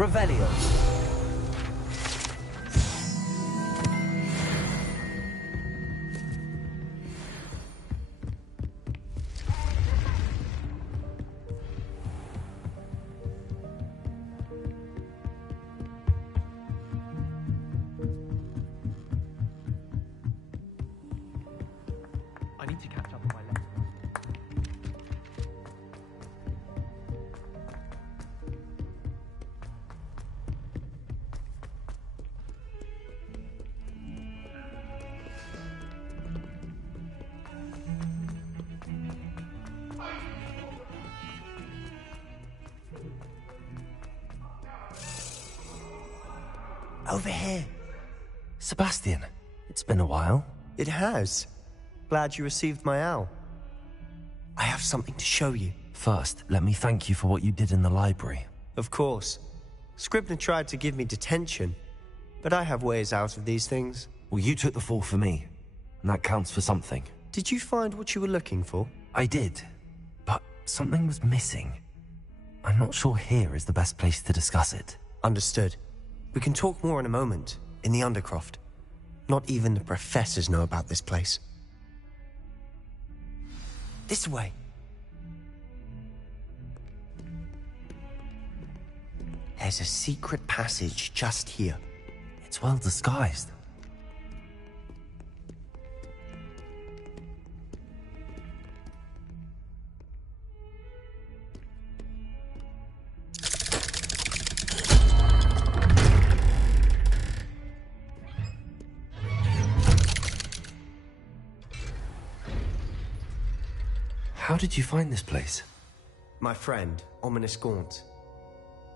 Revelio. I need to catch up on my letter. Over here. Sebastian, it's been a while. It has. Glad you received my owl. I have something to show you. First, let me thank you for what you did in the library. Of course. Scribner tried to give me detention, but I have ways out of these things. Well, you took the fall for me, and that counts for something. Did you find what you were looking for? I did, but something was missing. I'm not sure here is the best place to discuss it. Understood. We can talk more in a moment, in the Undercroft. Not even the professors know about this place. This way. There's a secret passage just here. It's well disguised. How did you find this place? My friend, Ominous Gaunt.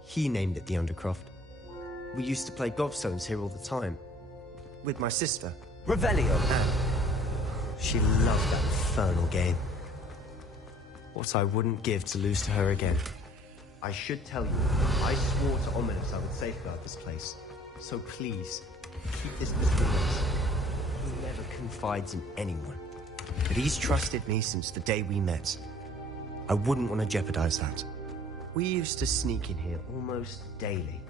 He named it the Undercroft. We used to play gobstones here all the time. With my sister, Revelio, and she loved that infernal game. What I wouldn't give to lose to her again. I should tell you, I swore to Ominous I would safeguard this place. So please, keep this between us. He never confides in anyone. But he's trusted me since the day we met. I wouldn't want to jeopardize that. We used to sneak in here almost daily.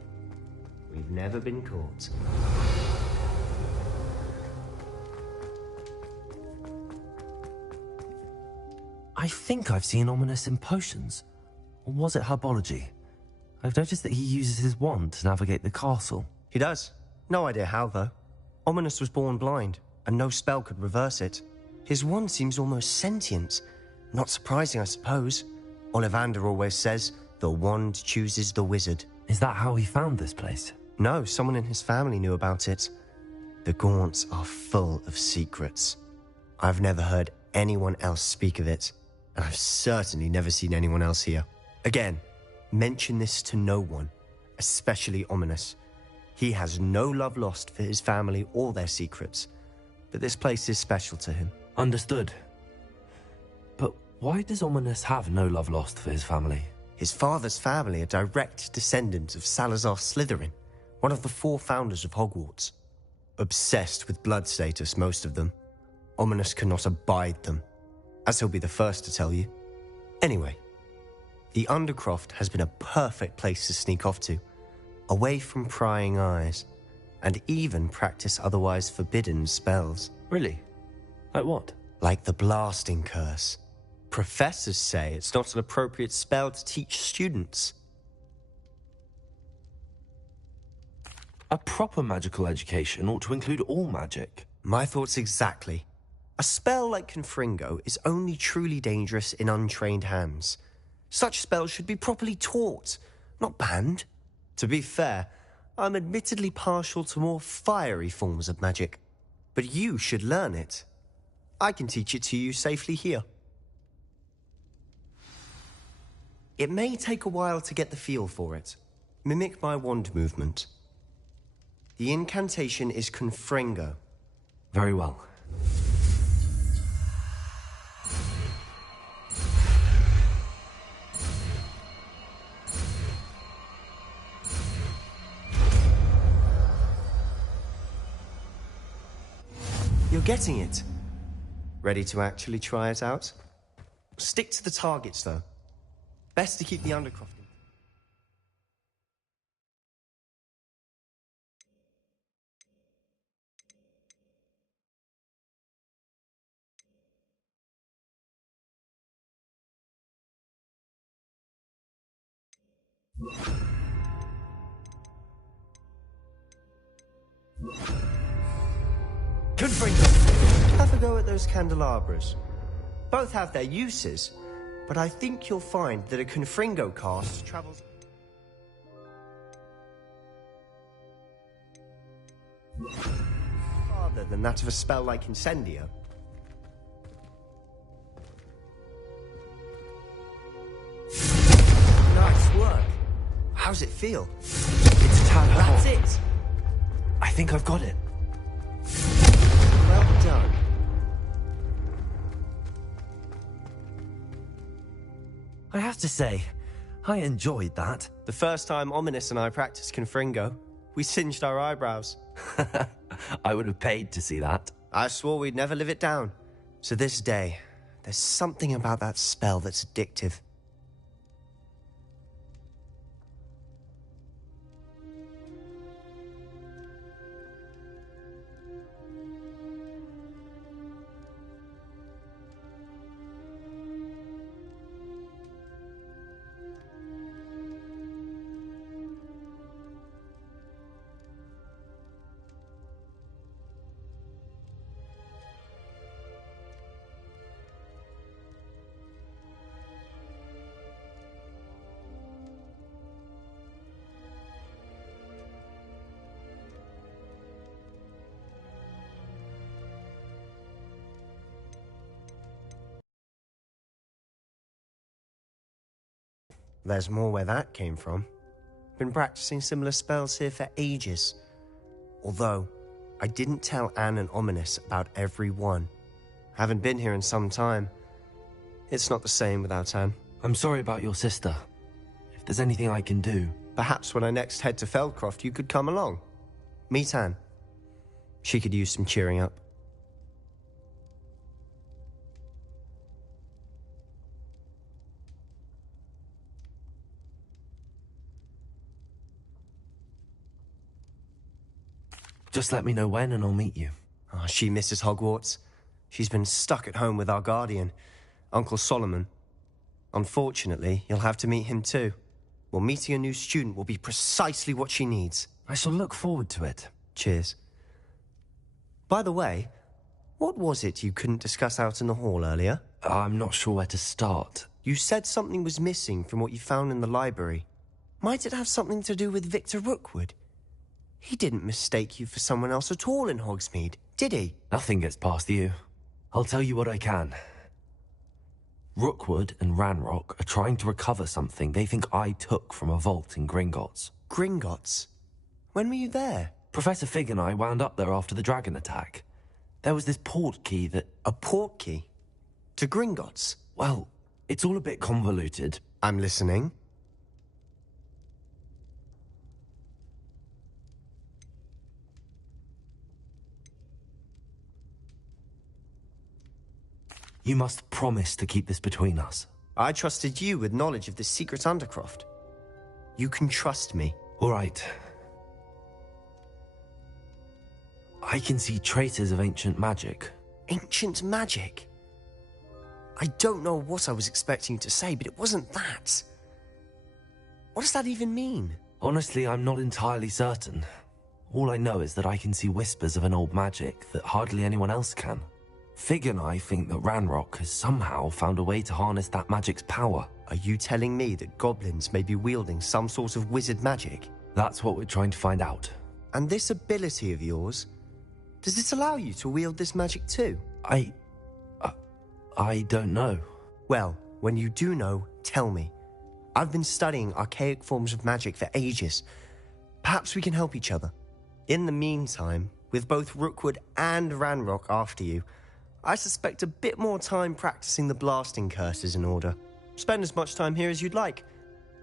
We've never been caught. I think I've seen Ominous in potions. Or was it herbology? I've noticed that he uses his wand to navigate the castle. He does. No idea how, though. Ominous was born blind, and no spell could reverse it. His wand seems almost sentient. Not surprising, I suppose. Ollivander always says, the wand chooses the wizard. Is that how he found this place? No, someone in his family knew about it. The Gaunts are full of secrets. I've never heard anyone else speak of it, and I've certainly never seen anyone else here. Again, mention this to no one, especially Ominous. He has no love lost for his family or their secrets, but this place is special to him. Understood. But why does Ominous have no love lost for his family? His father's family are direct descendants of Salazar Slytherin, one of the 4 founders of Hogwarts. Obsessed with blood status, most of them. Ominous cannot abide them, as he'll be the first to tell you. Anyway, the Undercroft has been a perfect place to sneak off to, away from prying eyes, and even practice otherwise forbidden spells. Really? Like what? Like the blasting curse. Professors say it's not an appropriate spell to teach students. A proper magical education ought to include all magic. My thoughts exactly. A spell like Confringo is only truly dangerous in untrained hands. Such spells should be properly taught, not banned. To be fair, I'm admittedly partial to more fiery forms of magic. But you should learn it. I can teach it to you safely here. It may take a while to get the feel for it. Mimic my wand movement. The incantation is Confringo. Very well. You're getting it. Ready to actually try it out? Stick to the targets, though. Best to keep the Undercroft in. Confringo! Have a go at those candelabras. Both have their uses, but I think you'll find that a Confringo cast travels farther than that of a spell like Incendio. Nice work. How's it feel? It's a tad hot. That's it. I think I've got it. Well done. I have to say, I enjoyed that. The first time Ominous and I practiced Confringo, we singed our eyebrows. I would have paid to see that. I swore we'd never live it down. So this day, there's something about that spell that's addictive. There's more where that came from. Been practicing similar spells here for ages. Although, I didn't tell Anne and Ominous about every one. Haven't been here in some time. It's not the same without Anne. I'm sorry about your sister. If there's anything I can do... Perhaps when I next head to Feldcroft, you could come along. Meet Anne. She could use some cheering up. Just let me know when and I'll meet you. Oh, she misses Hogwarts. She's been stuck at home with our guardian, Uncle Solomon. Unfortunately, you'll have to meet him too. Well, meeting a new student will be precisely what she needs. I shall look forward to it. Cheers. By the way, what was it you couldn't discuss out in the hall earlier? I'm not sure where to start. You said something was missing from what you found in the library. Might it have something to do with Victor Rookwood? He didn't mistake you for someone else at all in Hogsmeade, did he? Nothing gets past you. I'll tell you what I can. Rookwood and Ranrock are trying to recover something they think I took from a vault in Gringotts. Gringotts? When were you there? Professor Fig and I wound up there after the dragon attack. There was this port key that... A port key? To Gringotts? Well, it's all a bit convoluted. I'm listening. You must promise to keep this between us. I trusted you with knowledge of the secret Undercroft. You can trust me. All right. I can see traces of ancient magic. Ancient magic? I don't know what I was expecting you to say, but it wasn't that. What does that even mean? Honestly, I'm not entirely certain. All I know is that I can see whispers of an old magic that hardly anyone else can. Fig and I think that Ranrock has somehow found a way to harness that magic's power. Are you telling me that goblins may be wielding some sort of wizard magic? That's what we're trying to find out. And this ability of yours, does it allow you to wield this magic too? I don't know. Well, when you do know, tell me. I've been studying archaic forms of magic for ages. Perhaps we can help each other. In the meantime, with both Rookwood and Ranrock after you, I suspect a bit more time practicing the blasting curse is in order. Spend as much time here as you'd like.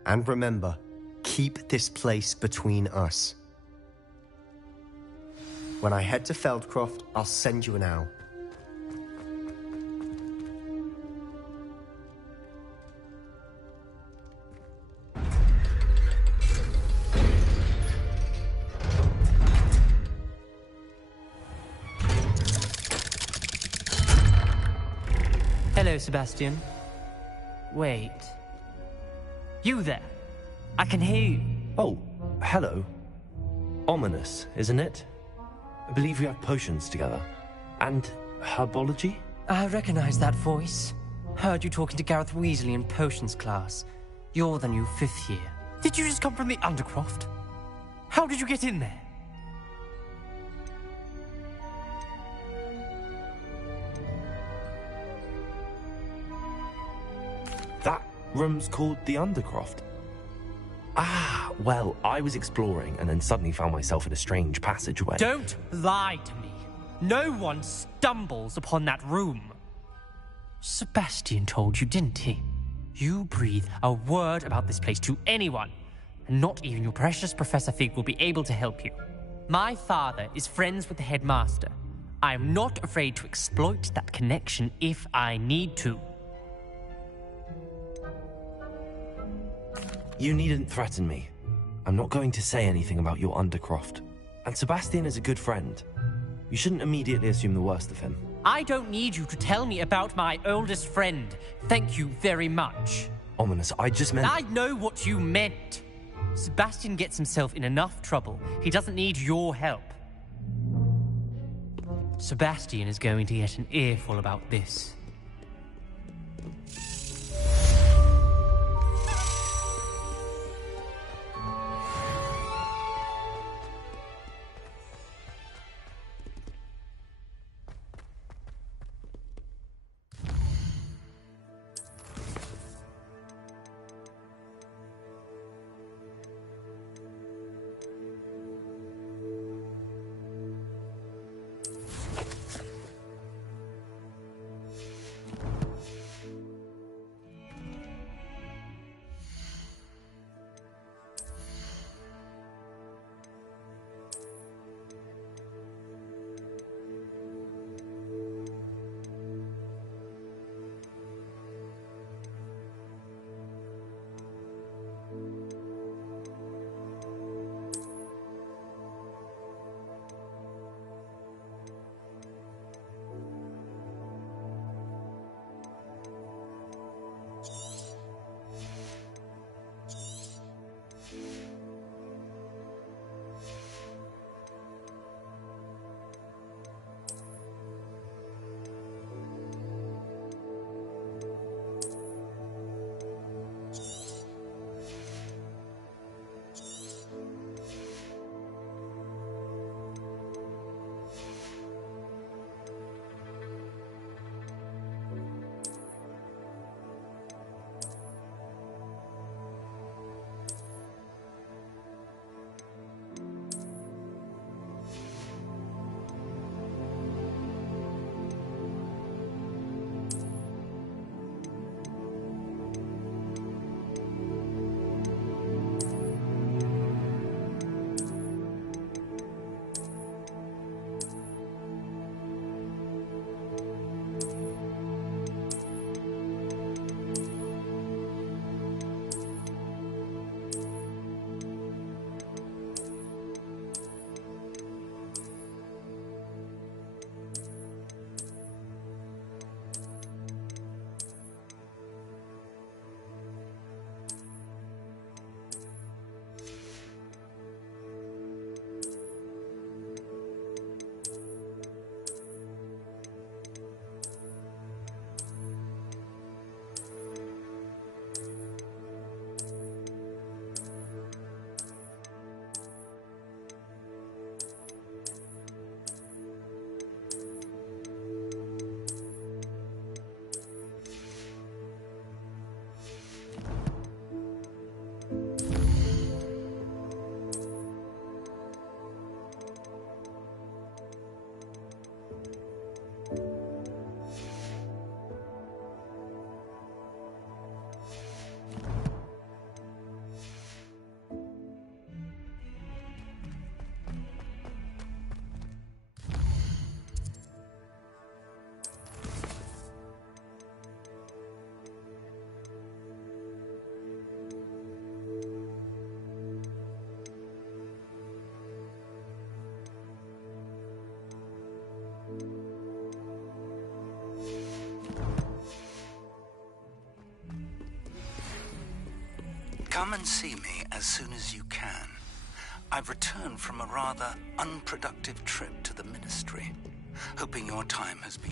And remember, keep this place between us. When I head to Feldcroft, I'll send you an owl. Hello, Sebastian. Wait. You there? I can hear you. Oh, hello. Ominous, isn't it? I believe we have potions together. And herbology? I recognize that voice. Heard you talking to Gareth Weasley in potions class. You're the new 5th year. Did you just come from the Undercroft? How did you get in there? That room's called the Undercroft. Ah, well, I was exploring and then suddenly found myself in a strange passageway. Don't lie to me. No one stumbles upon that room. Sebastian told you, didn't he? You breathe a word about this place to anyone, and not even your precious Professor Fig will be able to help you. My father is friends with the headmaster. I am not afraid to exploit that connection if I need to. You needn't threaten me. I'm not going to say anything about your Undercroft. And Sebastian is a good friend. You shouldn't immediately assume the worst of him. I don't need you to tell me about my oldest friend. Thank you very much. Ominous, I just meant... I know what you meant. Sebastian gets himself in enough trouble. He doesn't need your help. Sebastian is going to get an earful about this. Come and see me as soon as you can. I've returned from a rather unproductive trip to the Ministry, hoping your time has been...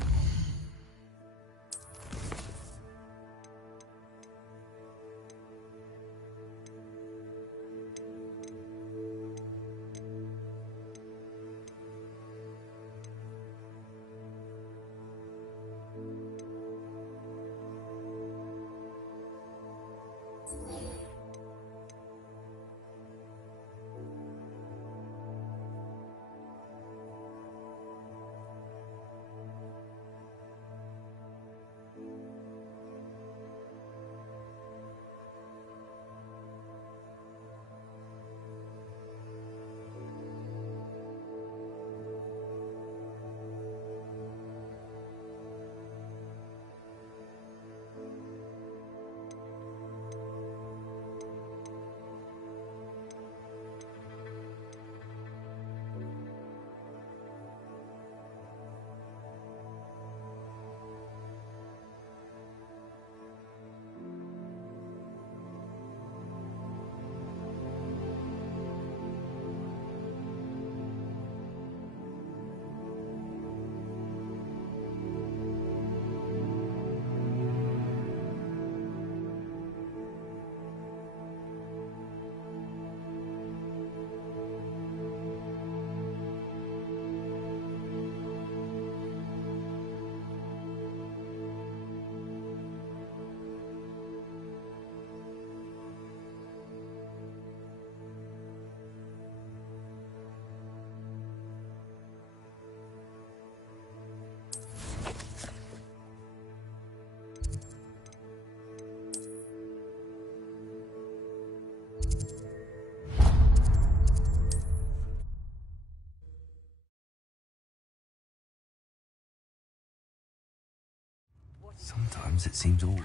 Sometimes it seems all...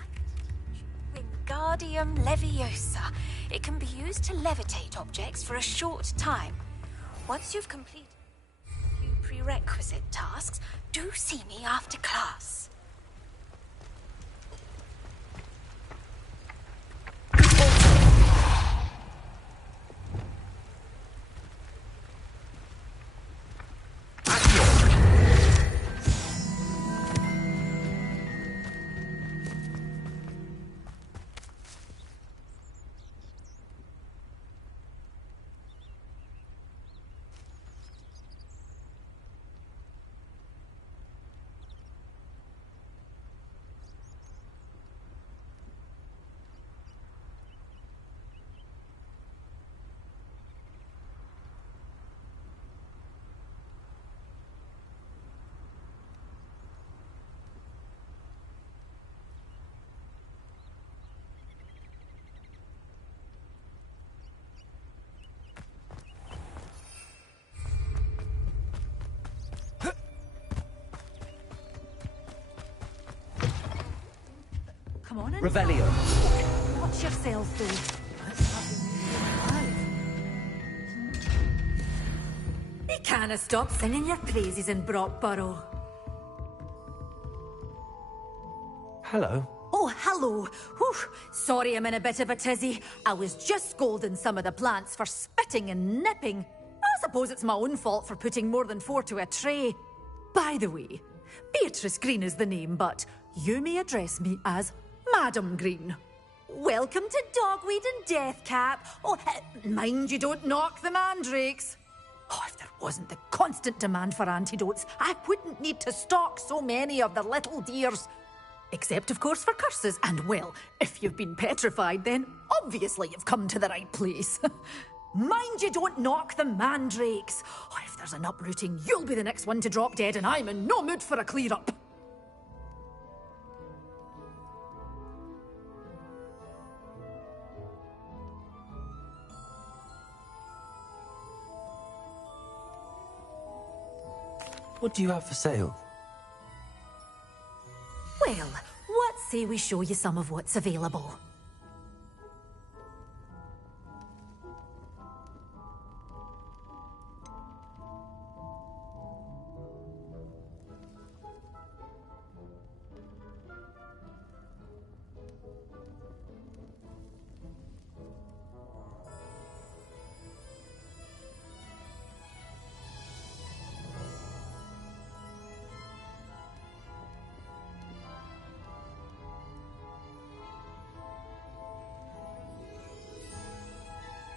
Wingardium Leviosa. It can be used to levitate objects for a short time. Once you've completed a few prerequisite tasks, do see me after class. Come on in. Revelio. Watch yourself, though. You can't stop singing your praises in Brockborough. Hello. Oh, hello. Whew. Sorry I'm in a bit of a tizzy. I was just scolding some of the plants for spitting and nipping. I suppose it's my own fault for putting more than 4 to a tray. By the way, Beatrice Green is the name, but you may address me as Madam Green. Welcome to Dogweed and Deathcap. Oh, mind you don't knock the mandrakes. Oh, if there wasn't the constant demand for antidotes, I wouldn't need to stock so many of the little dears. Except, of course, for curses. And, well, if you've been petrified, then obviously you've come to the right place. Mind you don't knock the mandrakes. Oh, if there's an uprooting, you'll be the next one to drop dead, and I'm in no mood for a clear-up. What do you have for sale? Well, what say we show you some of what's available?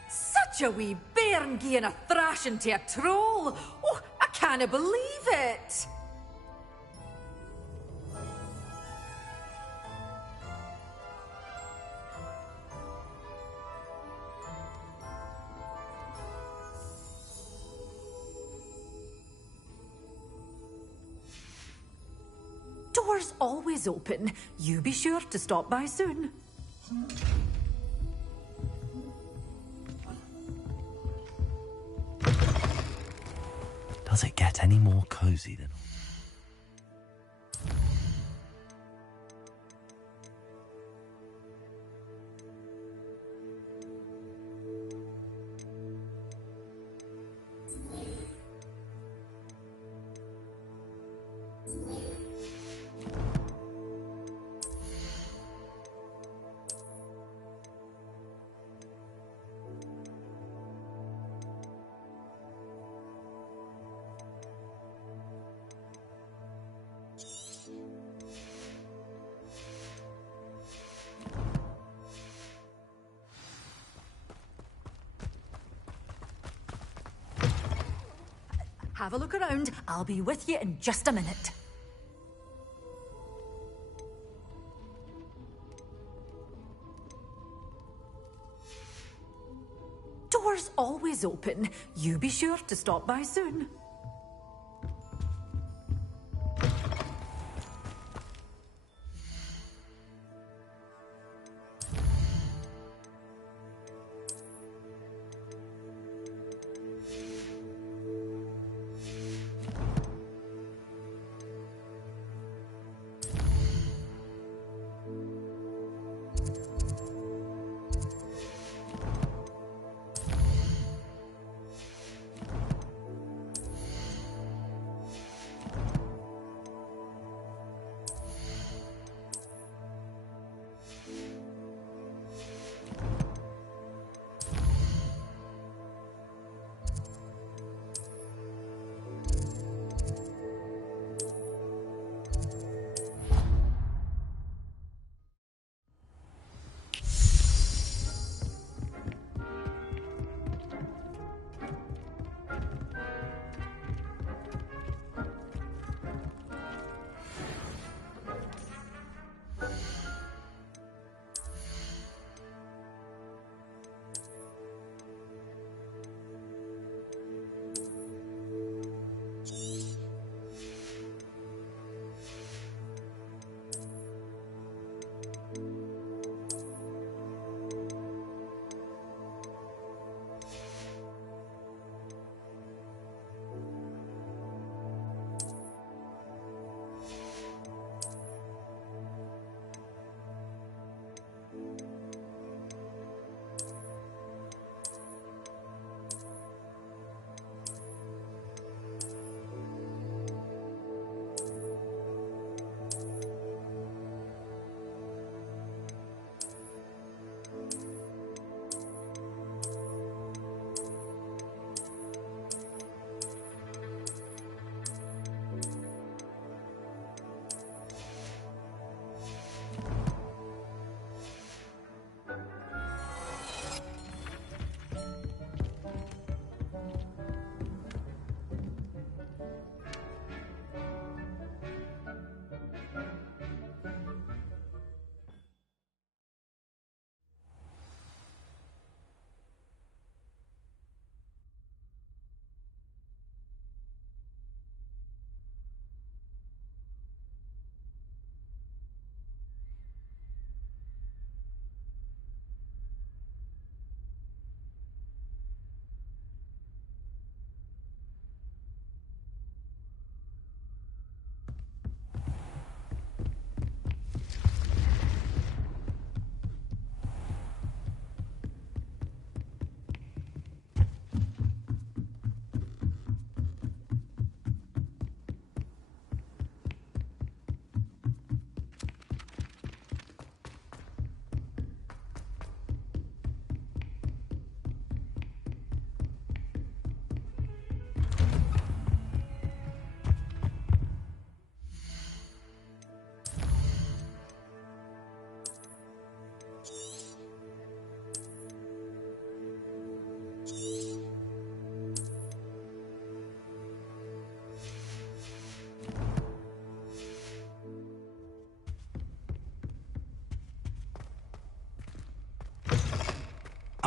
Such a wee bairn gieing a thrashing to a troll! Oh, I can't believe it! Doors always open. You be sure to stop by soon. Does it get any more cozy than... Have a look around. I'll be with you in just a minute. Doors always open. You be sure to stop by soon.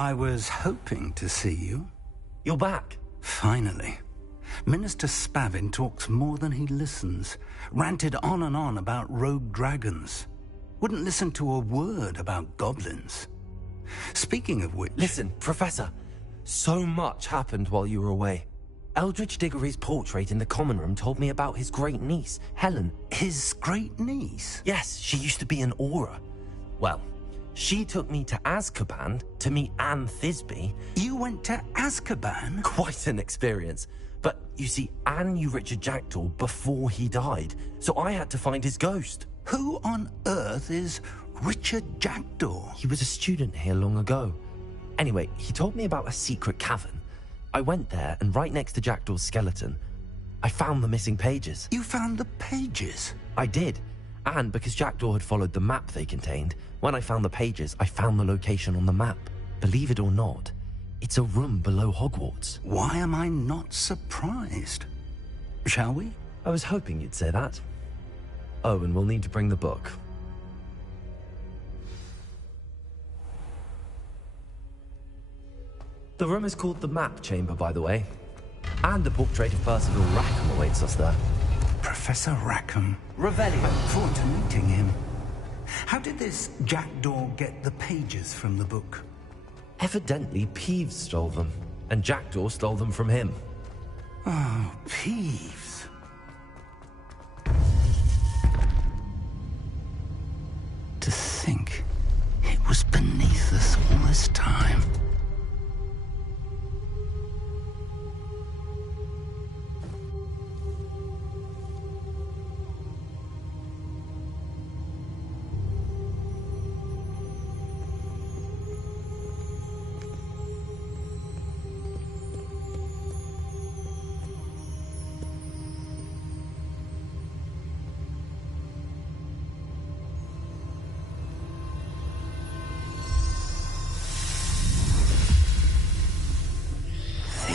I was hoping to see you. You're back. Finally. Minister Spavin talks more than he listens. Ranted on and on about rogue dragons. Wouldn't listen to a word about goblins. Speaking of which... Listen, Professor. So much happened while you were away. Eldridge Diggory's portrait in the common room told me about his great niece, Helen. His great niece? Yes, she used to be an Auror. Well, she took me to Azkaban to meet Anne Thisbe. You went to Azkaban? Quite an experience. But you see, Anne knew Richard Jackdaw before he died, so I had to find his ghost. Who on earth is Richard Jackdaw? He was a student here long ago. Anyway, he told me about a secret cavern. I went there, and right next to Jackdaw's skeleton, I found the missing pages. You found the pages? I did. And because Jackdaw had followed the map they contained, when I found the pages, I found the location on the map. Believe it or not, it's a room below Hogwarts. Why am I not surprised? Shall we? I was hoping you'd say that. Oh, and we'll need to bring the book. The room is called the Map Chamber, by the way. And the portrait of Percival Rackham awaits us there. Professor Rackham. Revelio. I look forward to meeting him. How did this Jackdaw get the pages from the book? Evidently, Peeves stole them, and Jackdaw stole them from him. Oh, Peeves. To think it was beneath us all this time.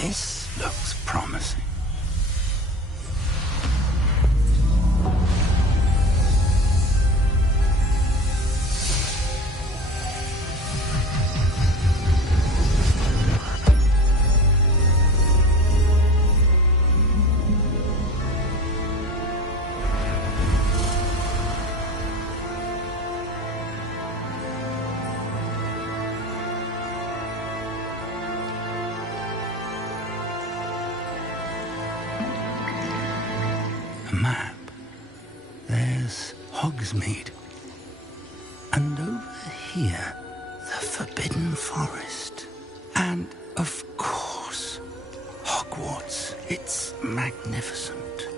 This looks promising. Map. There's Hogsmeade. And over here, the Forbidden Forest. And, of course, Hogwarts. It's magnificent.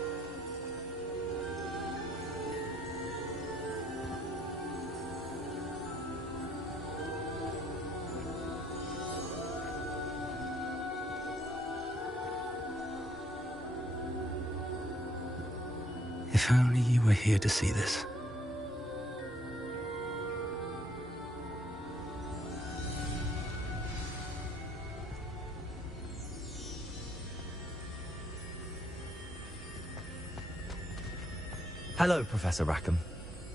If only you were here to see this. Hello, Professor Rackham.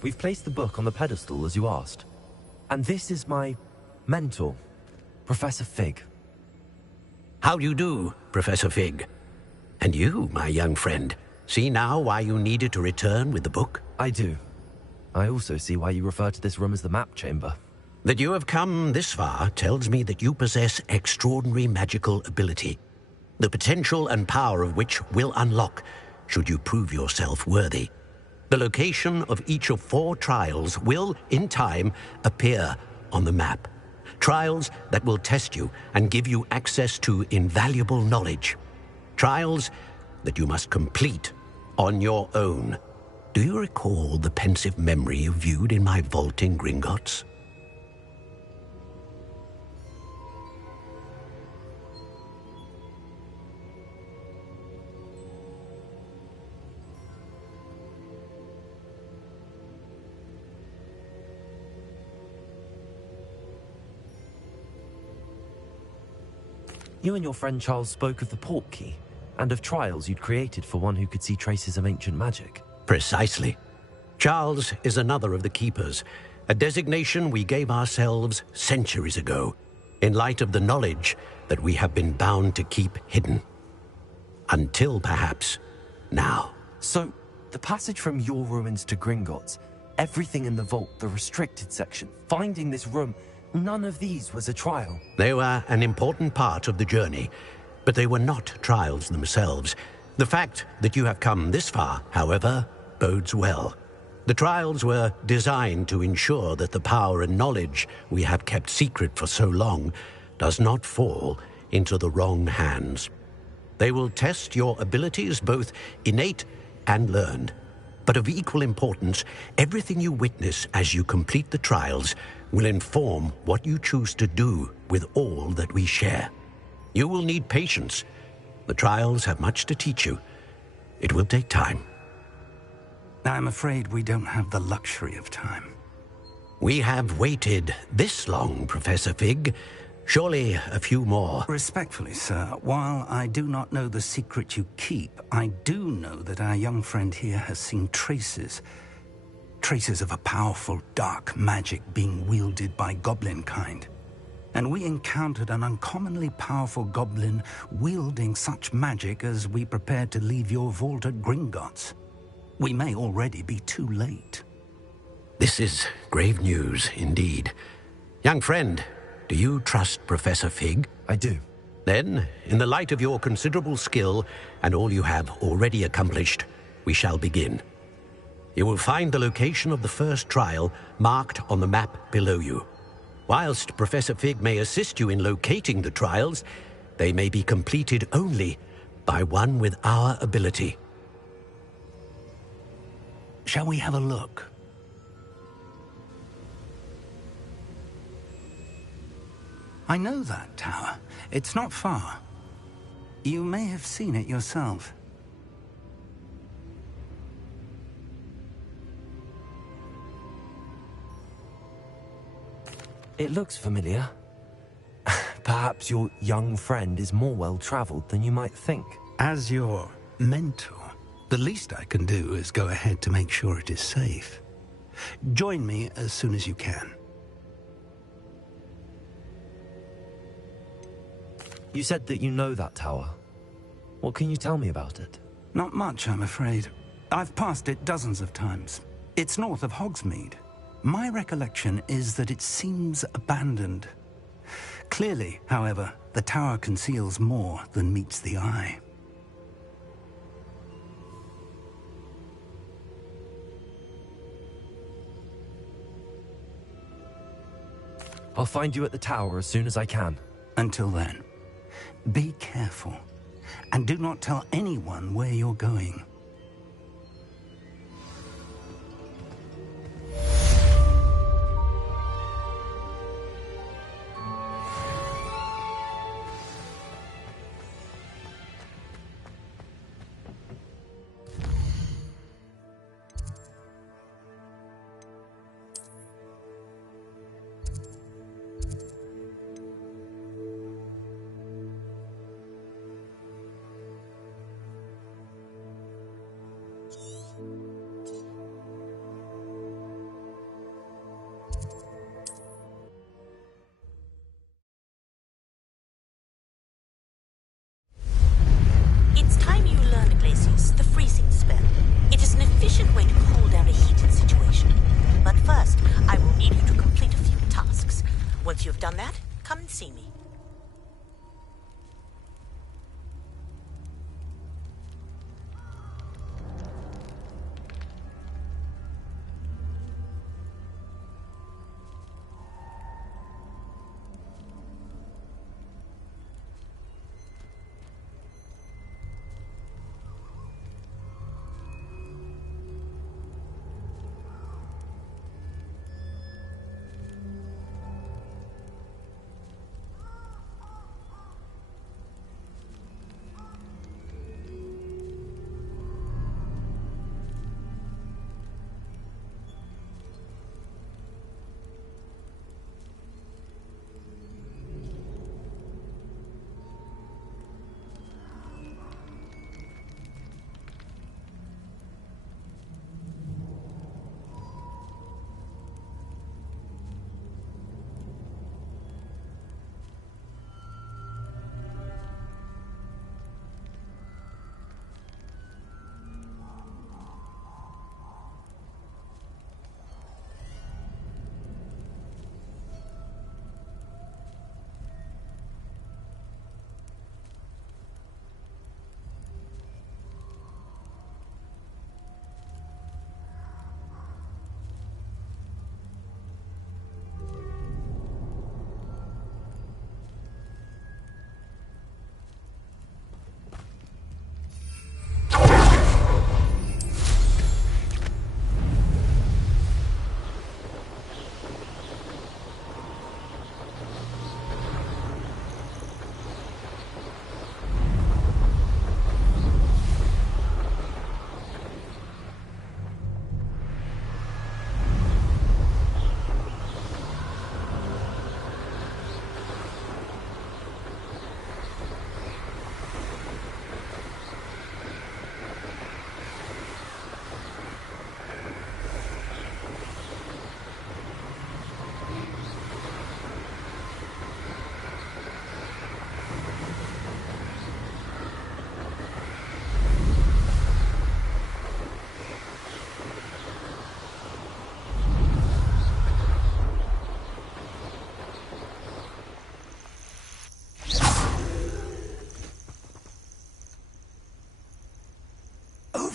We've placed the book on the pedestal as you asked. And this is my mentor, Professor Fig. How do you do, Professor Fig? And you, my young friend, see now why you needed to return with the book? I do. I also see why you refer to this room as the Map Chamber. That you have come this far tells me that you possess extraordinary magical ability, the potential and power of which will unlock should you prove yourself worthy. The location of each of 4 trials will, in time, appear on the map. Trials that will test you and give you access to invaluable knowledge. Trials that you must complete on your own. Do you recall the pensive memory you viewed in my vault in Gringotts? You and your friend Charles spoke of the portkey, and of trials you'd created for one who could see traces of ancient magic. Precisely. Charles is another of the Keepers, a designation we gave ourselves centuries ago. in light of the knowledge that we have been bound to keep hidden. Until perhaps now. So, the passage from your ruins to Gringotts, everything in the vault, the restricted section, finding this room, none of these was a trial. They were an important part of the journey, but they were not trials themselves. The fact that you have come this far, however, bodes well. The trials were designed to ensure that the power and knowledge we have kept secret for so long does not fall into the wrong hands. They will test your abilities, both innate and learned. But of equal importance, everything you witness as you complete the trials will inform what you choose to do with all that we share. You will need patience. The trials have much to teach you. It will take time. I'm afraid we don't have the luxury of time. We have waited this long, Professor Fig. Surely a few more. Respectfully, sir, while I do not know the secret you keep, I do know that our young friend here has seen traces of a powerful dark magic being wielded by goblin kind. And we encountered an uncommonly powerful goblin wielding such magic as we prepared to leave your vault at Gringotts. We may already be too late. This is grave news indeed. Young friend, do you trust Professor Fig? I do. Then, in the light of your considerable skill and all you have already accomplished, we shall begin. You will find the location of the first trial marked on the map below you. Whilst Professor Fig may assist you in locating the trials, they may be completed only by one with our ability. Shall we have a look? I know that tower. It's not far. You may have seen it yourself. It looks familiar. Perhaps your young friend is more well-traveled than you might think. As your mentor, the least I can do is go ahead to make sure it is safe. Join me as soon as you can. You said that you know that tower. What can you tell me about it? Not much, I'm afraid. I've passed it dozens of times. It's north of Hogsmeade. My recollection is that it seems abandoned. Clearly, however, the tower conceals more than meets the eye. I'll find you at the tower as soon as I can. Until then, be careful, and do not tell anyone where you're going. Way to cool down a heated situation. But first, I will need you to complete a few tasks. Once you've done that, come and see me.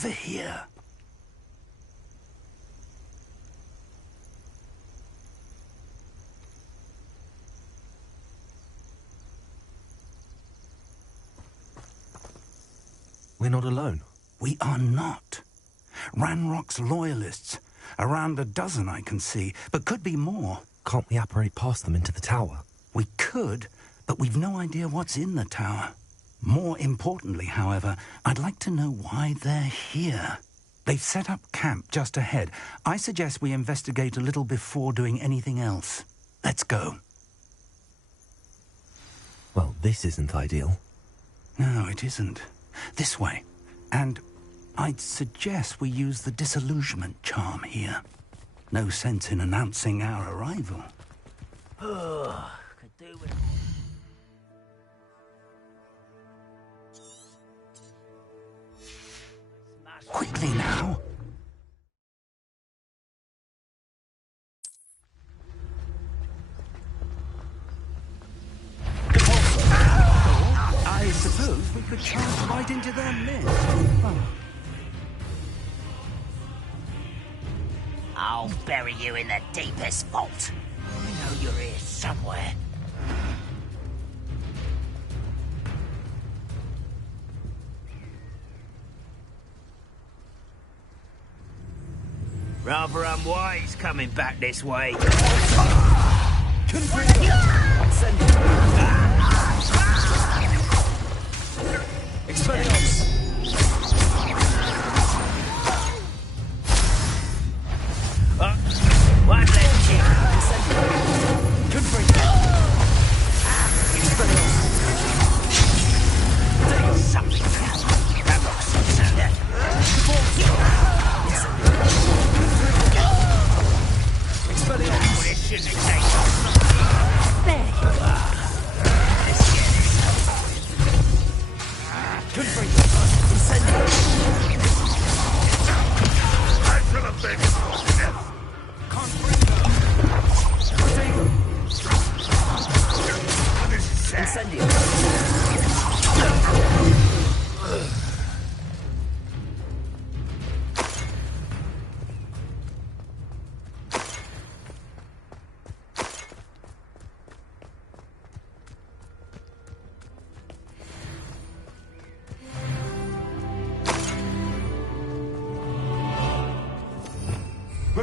over here. We're not alone. We are not. Ranrock's loyalists. Around a dozen I can see, but could be more. Can't we apparate past them into the tower? We could, but we've no idea what's in the tower. More importantly, however, I'd like to know why they're here. They've set up camp just ahead. I suggest we investigate a little before doing anything else. Let's go. Well, this isn't ideal. No, it isn't. This way. And I'd suggest we use the disillusionment charm here. No sense in announcing our arrival. Could do with... Quickly now. I suppose we could charge right into their midst. Oh. I'll bury you in the deepest vault. I know you're here somewhere. Rather unwise coming back this way. Expelliarmus! One left kick. Confringo! There's something else. That looks Expelliarmus! this shouldn't take long. There you are. Confringo! Incendio!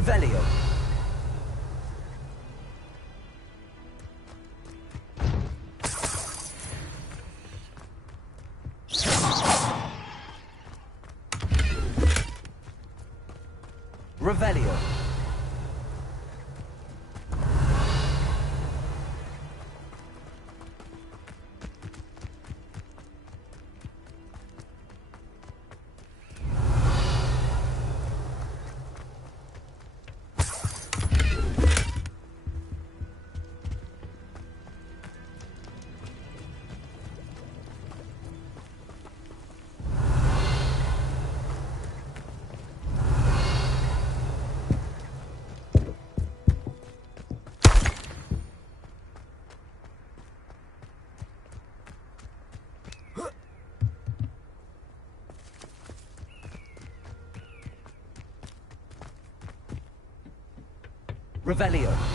Revelio! Revelio! Revelio!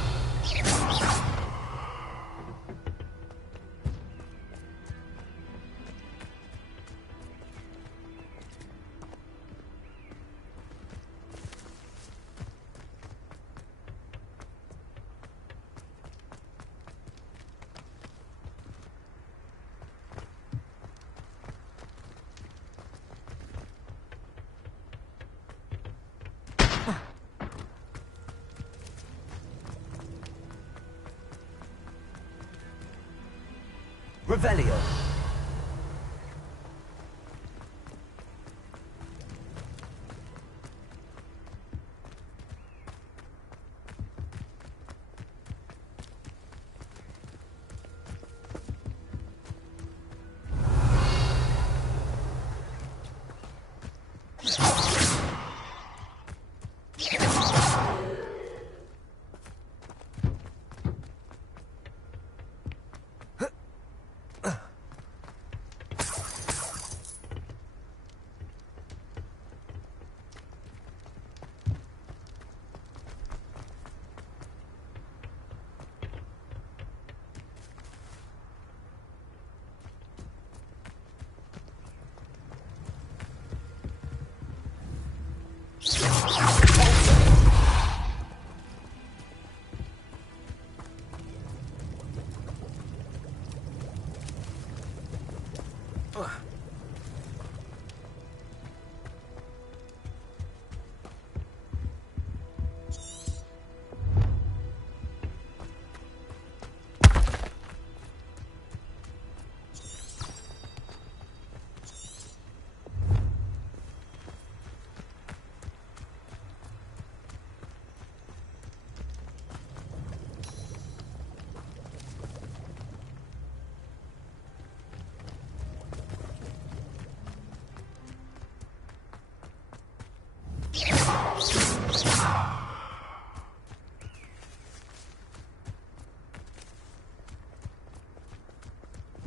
Revelio!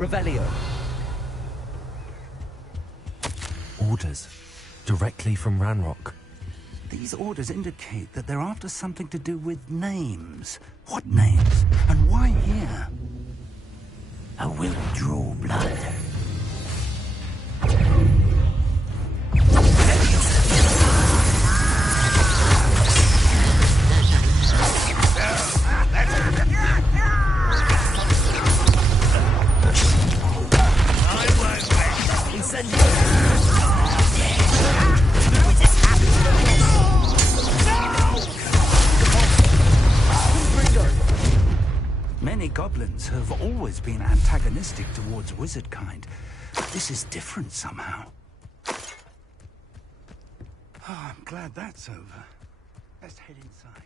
Revelio. Orders. Directly from Ranrock. These orders indicate that they're after something to do with names. What names? And why here? I will draw blood. Many goblins have always been antagonistic towards wizard kind. But this is different somehow. Oh, I'm glad that's over. Let's head inside.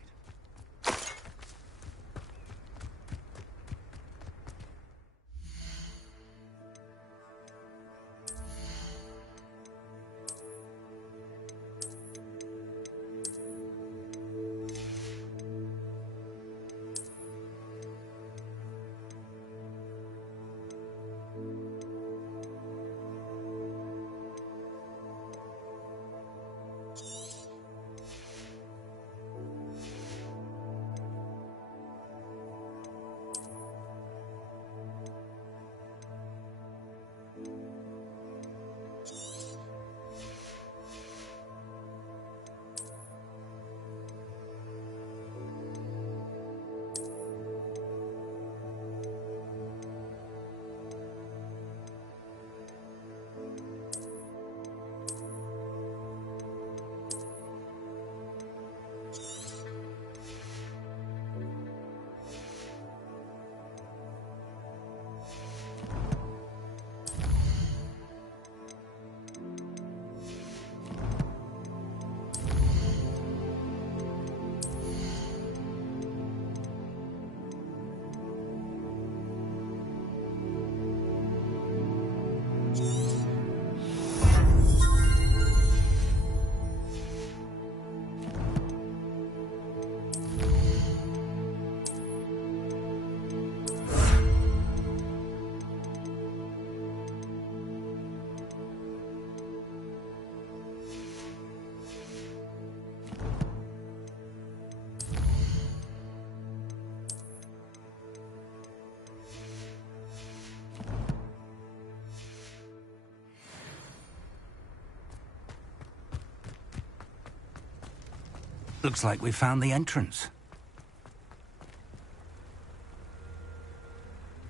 Looks like we found the entrance.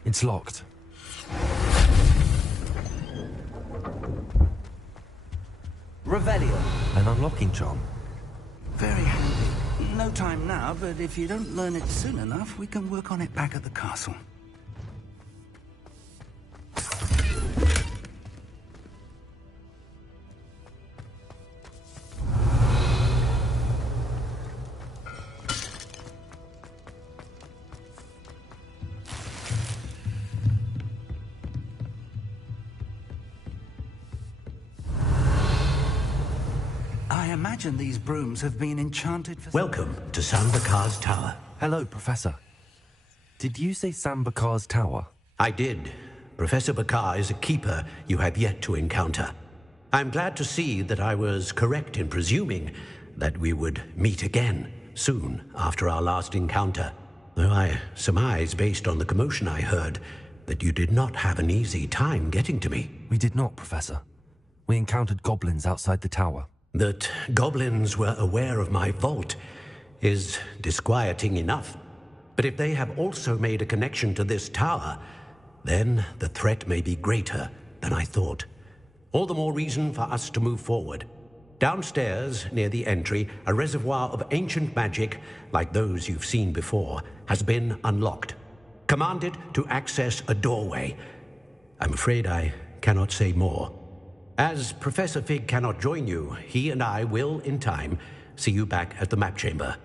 It's locked. Revelio. An unlocking charm. Very handy. No time now, but if you don't learn it soon enough, we can work on it back at the castle. I imagine these brooms have been enchanted for... Welcome to Sambakar's Tower. Hello, Professor. Did you say Sambakar's Tower? I did. Professor Bakar is a keeper you have yet to encounter. I'm glad to see that I was correct in presuming that we would meet again soon after our last encounter. Though I surmise, based on the commotion I heard, that you did not have an easy time getting to me. We did not, Professor. We encountered goblins outside the tower. That goblins were aware of my vault is disquieting enough. But if they have also made a connection to this tower, then the threat may be greater than I thought. All the more reason for us to move forward. Downstairs, near the entry, a reservoir of ancient magic, like those you've seen before, has been unlocked. Commanded to access a doorway. I'm afraid I cannot say more. As Professor Fig cannot join you, he and I will, in time, see you back at the map chamber.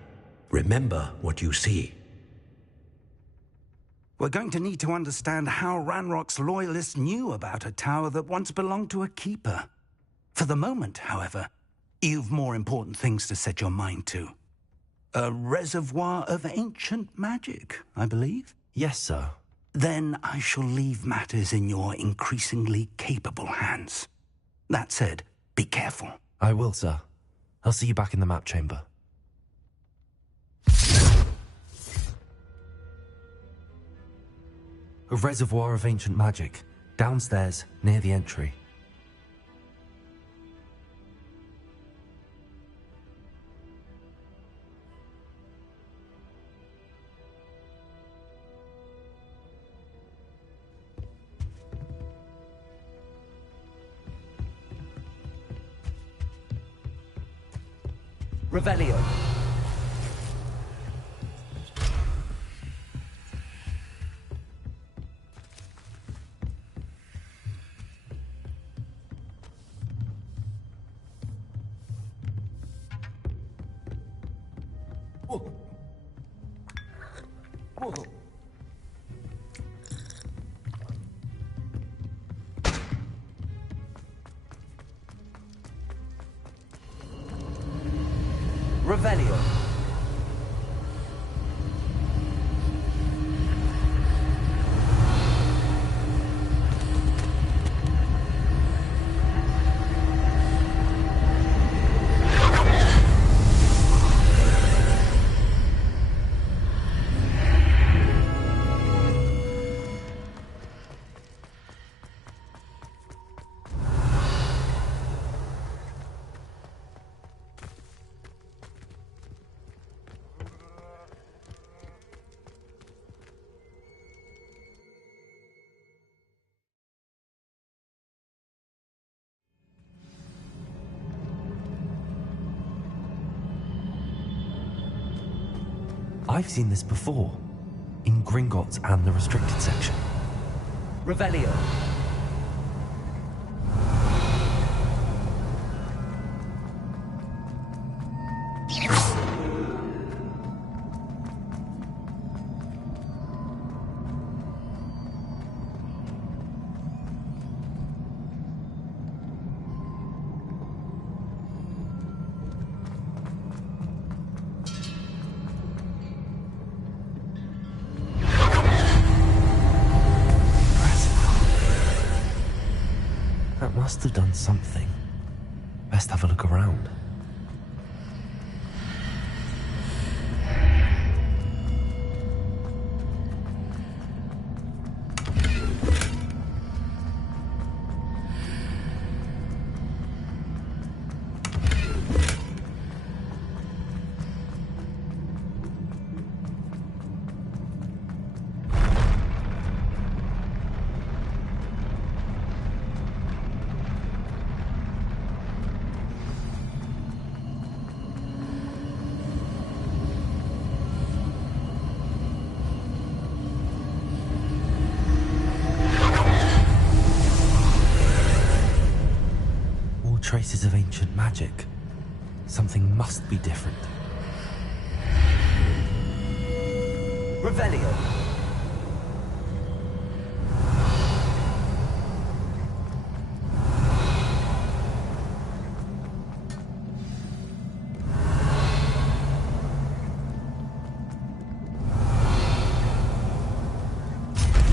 Remember what you see. We're going to need to understand how Ranrock's loyalists knew about a tower that once belonged to a keeper. For the moment, however, you've more important things to set your mind to. A reservoir of ancient magic, I believe? Yes, sir. then I shall leave matters in your increasingly capable hands. That said, be careful. I will, sir. I'll see you back in the map chamber. A reservoir of ancient magic, downstairs, near the entry. Revelio. Revelio. I've seen this before, in Gringotts and the restricted section. Revelio. That must have done something. Best have a look around. Traces of ancient magic. Something must be different. Revelio.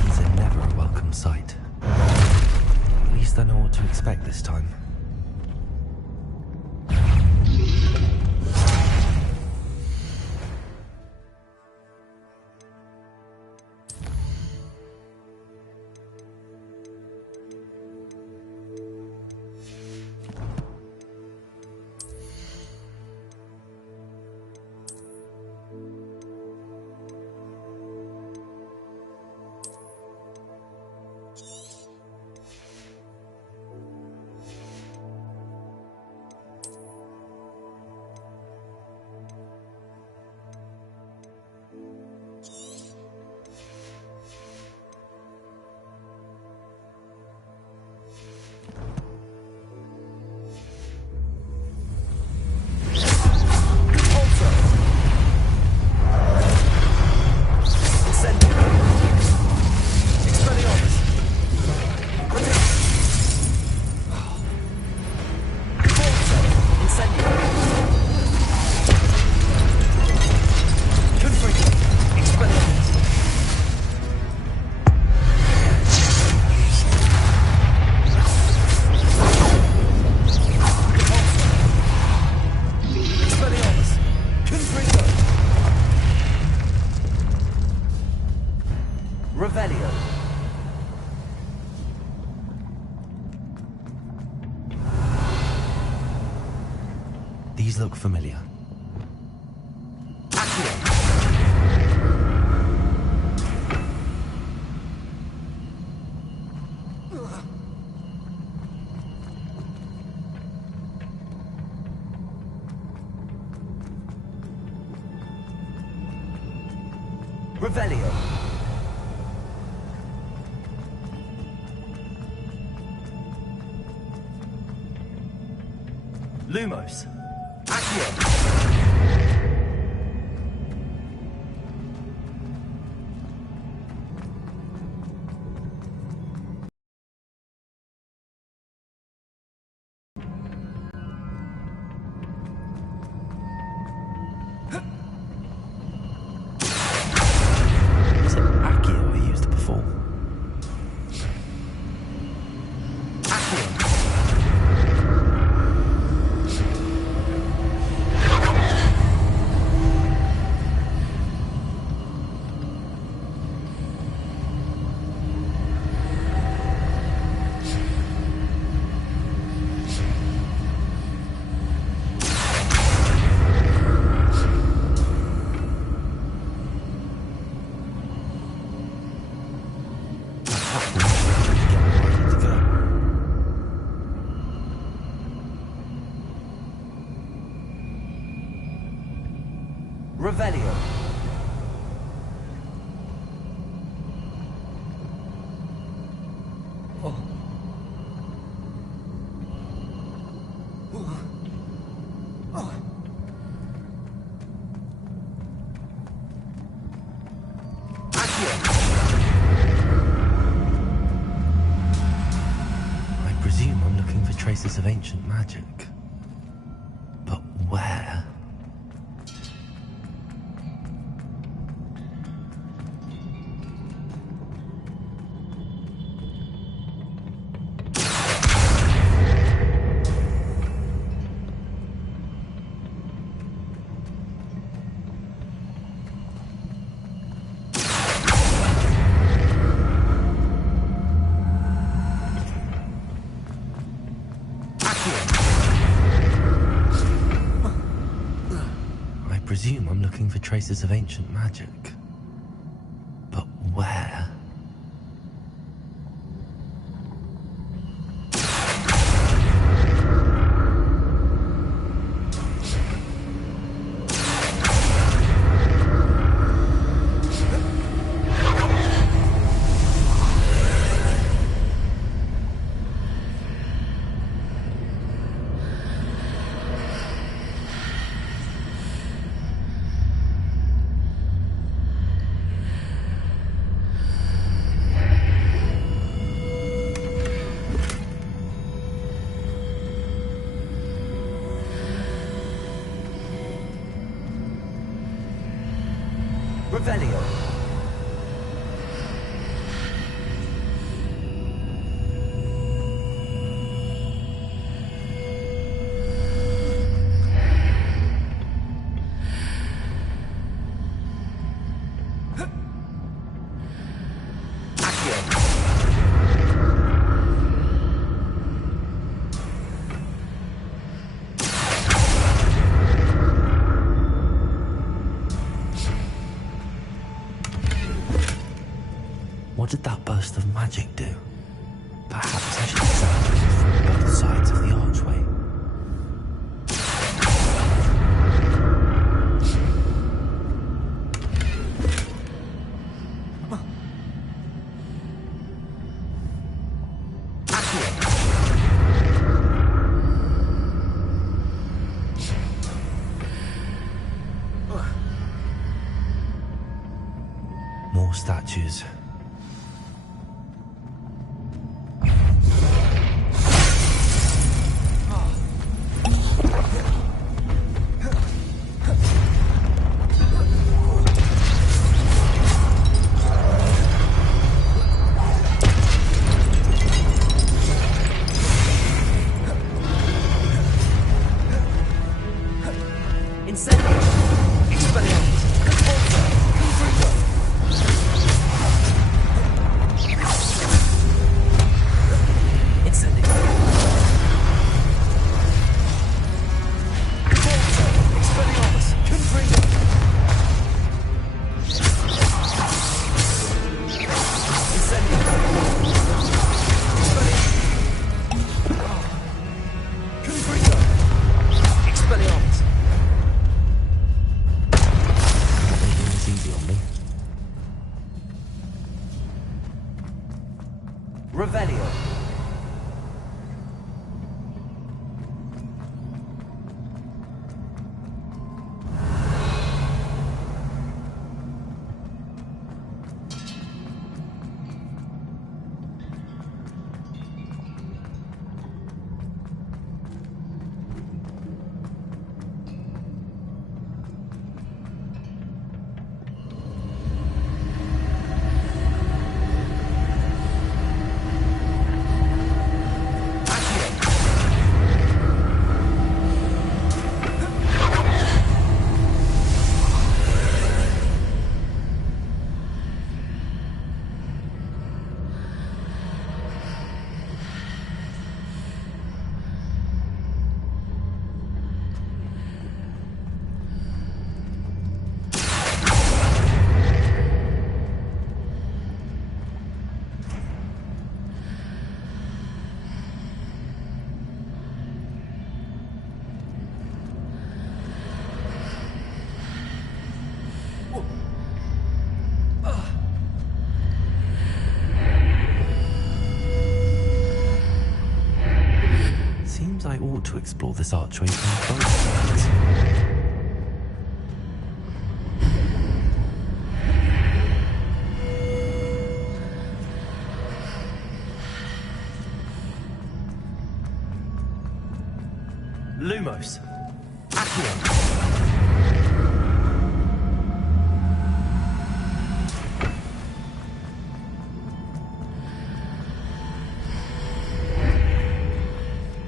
These are never a welcome sight. At least I know what to expect this time. look familiar. Revelio. Lumos. Accio. Was it Accio I used before? Revelio. I presume I'm looking for traces of ancient magic. But where? I presume I'm looking for traces of ancient magic. But where? Revelio. What did that burst of magic do? Perhaps I should examine it from both sides of the archway. More statues. explore this archway from both sides. Lumos. Accio.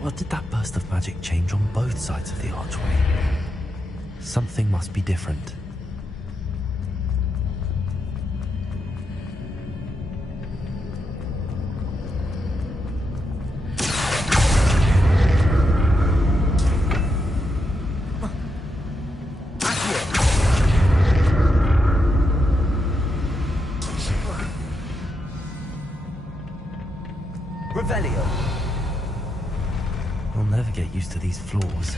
What did that burst of magic change on both sides of the archway? Something must be different. Revelio. I'll never get used to these floors.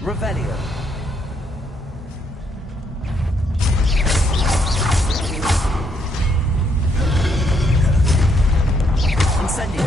Revelio. Incendio.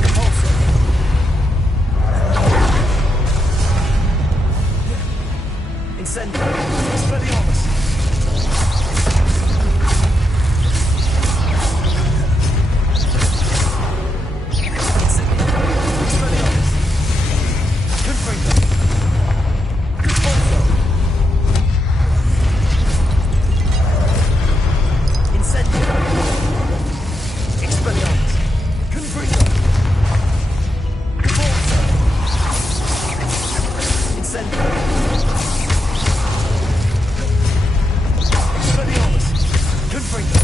Repulsor. Expelliarmus. Confringo.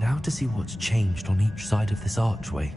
Now to see what's changed on each side of this archway.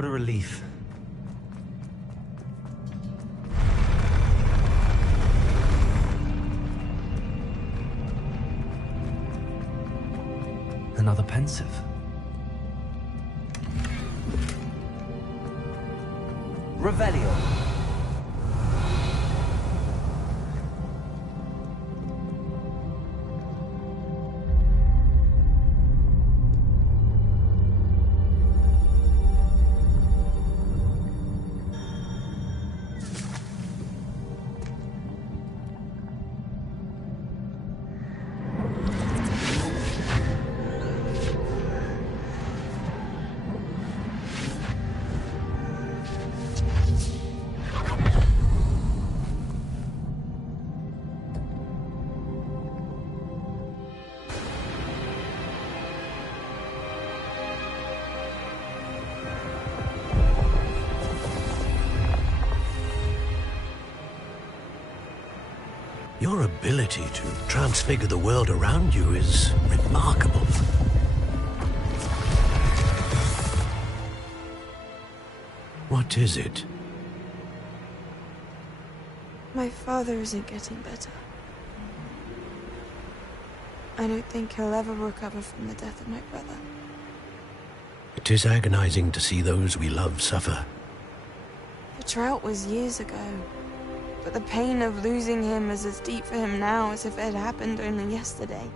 What a relief. Another pensive. Revelio. Your ability to transfigure the world around you is remarkable. What is it? My father isn't getting better. I don't think he'll ever recover from the death of my brother. It is agonizing to see those we love suffer. The drought was years ago, but the pain of losing him is as deep for him now as if it had happened only yesterday.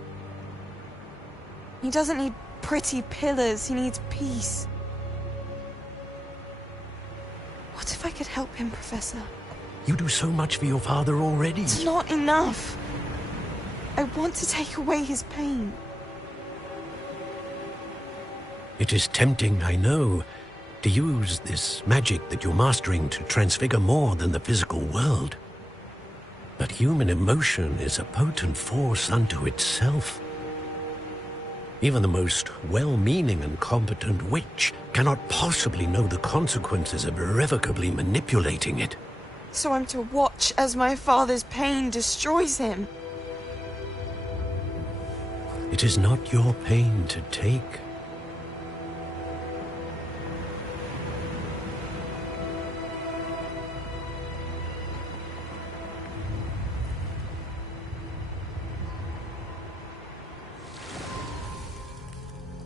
He doesn't need pretty pillars, he needs peace. What if I could help him, Professor? You do so much for your father already. It's not enough. I want to take away his pain. It is tempting, I know, to use this magic that you're mastering to transfigure more than the physical world. But human emotion is a potent force unto itself. Even the most well-meaning and competent witch cannot possibly know the consequences of irrevocably manipulating it. So I'm to watch as my father's pain destroys him. It is not your pain to take.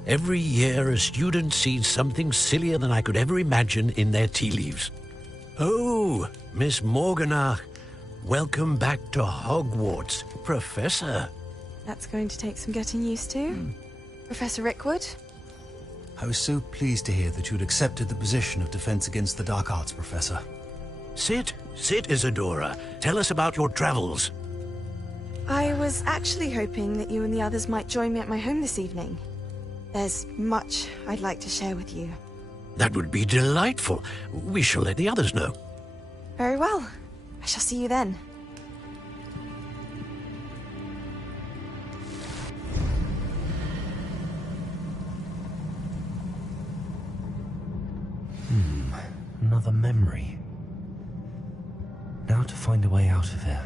Every year, a student sees something sillier than I could ever imagine in their tea leaves. Oh, Miss Morganach, welcome back to Hogwarts, Professor. That's going to take some getting used to. Professor Rickwood? I was so pleased to hear that you'd accepted the position of Defense Against the Dark Arts, Professor. Sit, Isadora. Tell us about your travels. I was actually hoping that you and the others might join me at my home this evening. There's much I'd like to share with you. That would be delightful. We shall let the others know. Very well. I shall see you then. Another memory. Now to find a way out of here.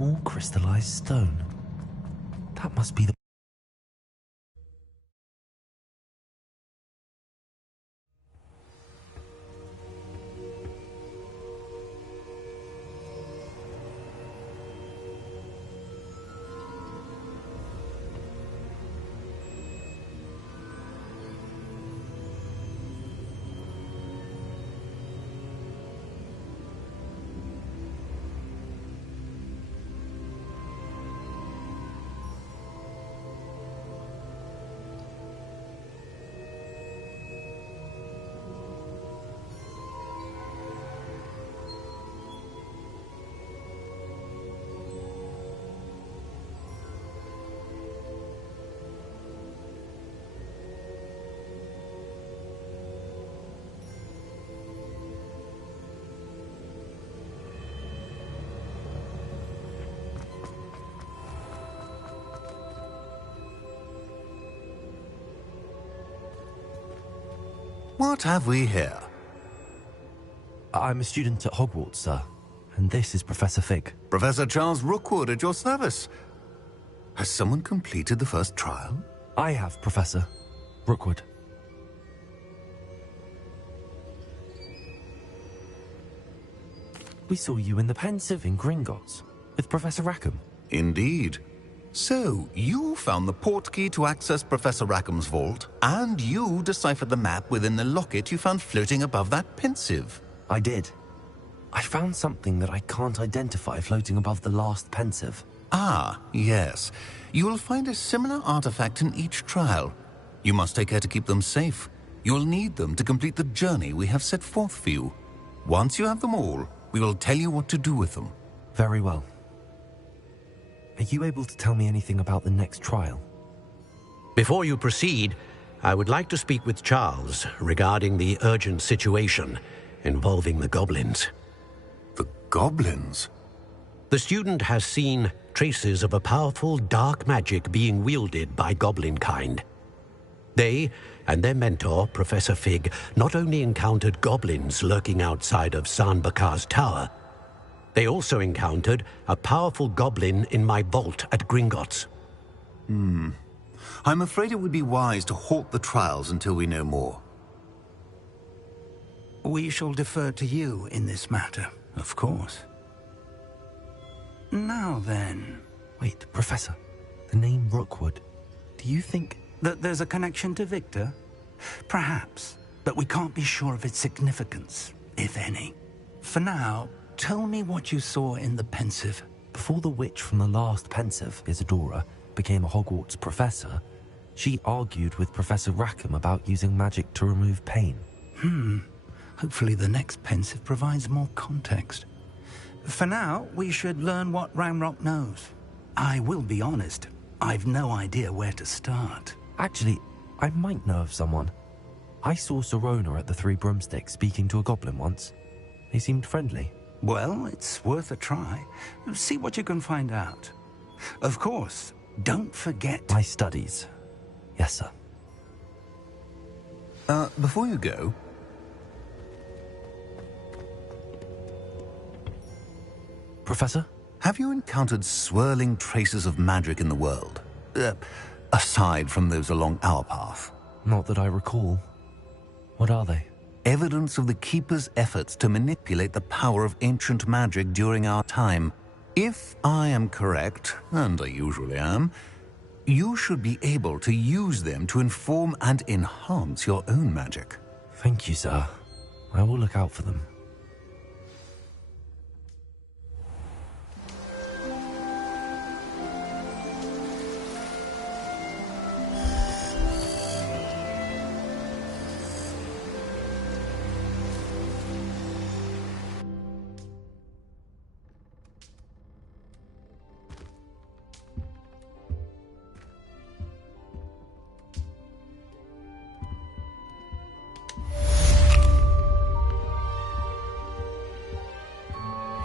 More crystallized stone. That must be the... What have we here? I'm a student at Hogwarts, sir. And this is Professor Fig. Professor Charles Rookwood at your service. Has someone completed the first trial? I have, Professor Rookwood. We saw you in the Pensive in Gringotts with Professor Rackham. Indeed. So, you found the portkey to access Professor Rackham's vault, and you deciphered the map within the locket you found floating above that Pensive. I did. I found something that I can't identify floating above the last Pensive. Ah, yes. You will find a similar artifact in each trial. You must take care to keep them safe. You will need them to complete the journey we have set forth for you. Once you have them all, we will tell you what to do with them. Very well. Are you able to tell me anything about the next trial? Before you proceed, I would like to speak with Charles regarding the urgent situation involving the goblins. The goblins? The student has seen traces of a powerful dark magic being wielded by goblin kind. They and their mentor, Professor Fig, not only encountered goblins lurking outside of San Bakar's tower, they also encountered a powerful goblin in my vault at Gringotts. I'm afraid it would be wise to halt the trials until we know more. We shall defer to you in this matter, of course. Now then... Wait, Professor. The name Rookwood. Do you think... that there's a connection to Victor? Perhaps, but we can't be sure of its significance, if any. For now, tell me what you saw in the Pensive. Before the witch from the last Pensive, Isadora, became a Hogwarts professor, she argued with Professor Rackham about using magic to remove pain. Hopefully the next Pensive provides more context. For now, we should learn what Ranrock knows. I will be honest, I've no idea where to start. Actually, I might know of someone. I saw Sirona at the Three Broomsticks speaking to a goblin once. They seemed friendly. Well, it's worth a try. See what you can find out. Of course, don't forget... My studies. Yes, sir. Before you go... Professor? Have you encountered swirling traces of magic in the world? Aside from those along our path? Not that I recall. What are they? Evidence of the Keeper's efforts to manipulate the power of ancient magic during our time. If I am correct, and I usually am, you should be able to use them to inform and enhance your own magic. Thank you, sir. I will look out for them.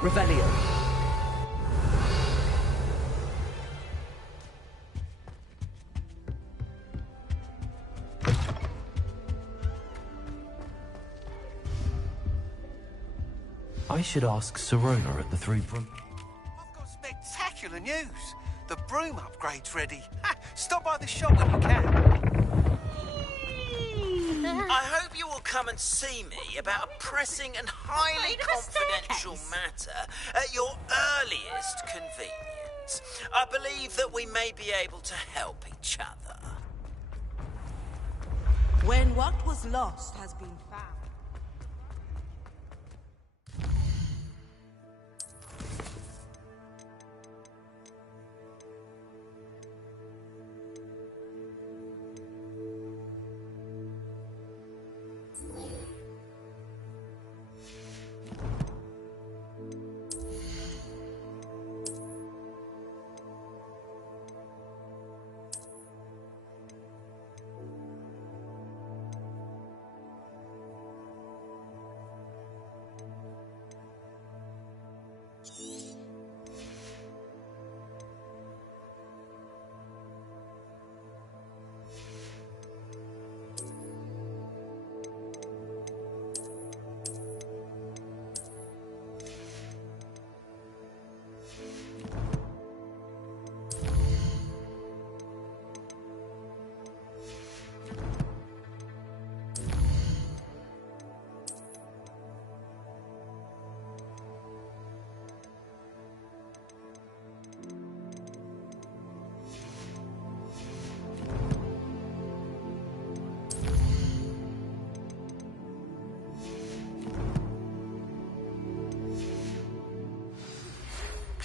Revelio. I should ask Sirona at the Three Broom... I've got spectacular the news. The broom upgrade's ready. Ha! Stop by the shop when you can. I hope you will come and see me about a pressing and highly confidential matter at your earliest convenience. I believe that we may be able to help each other. When what was lost has been found.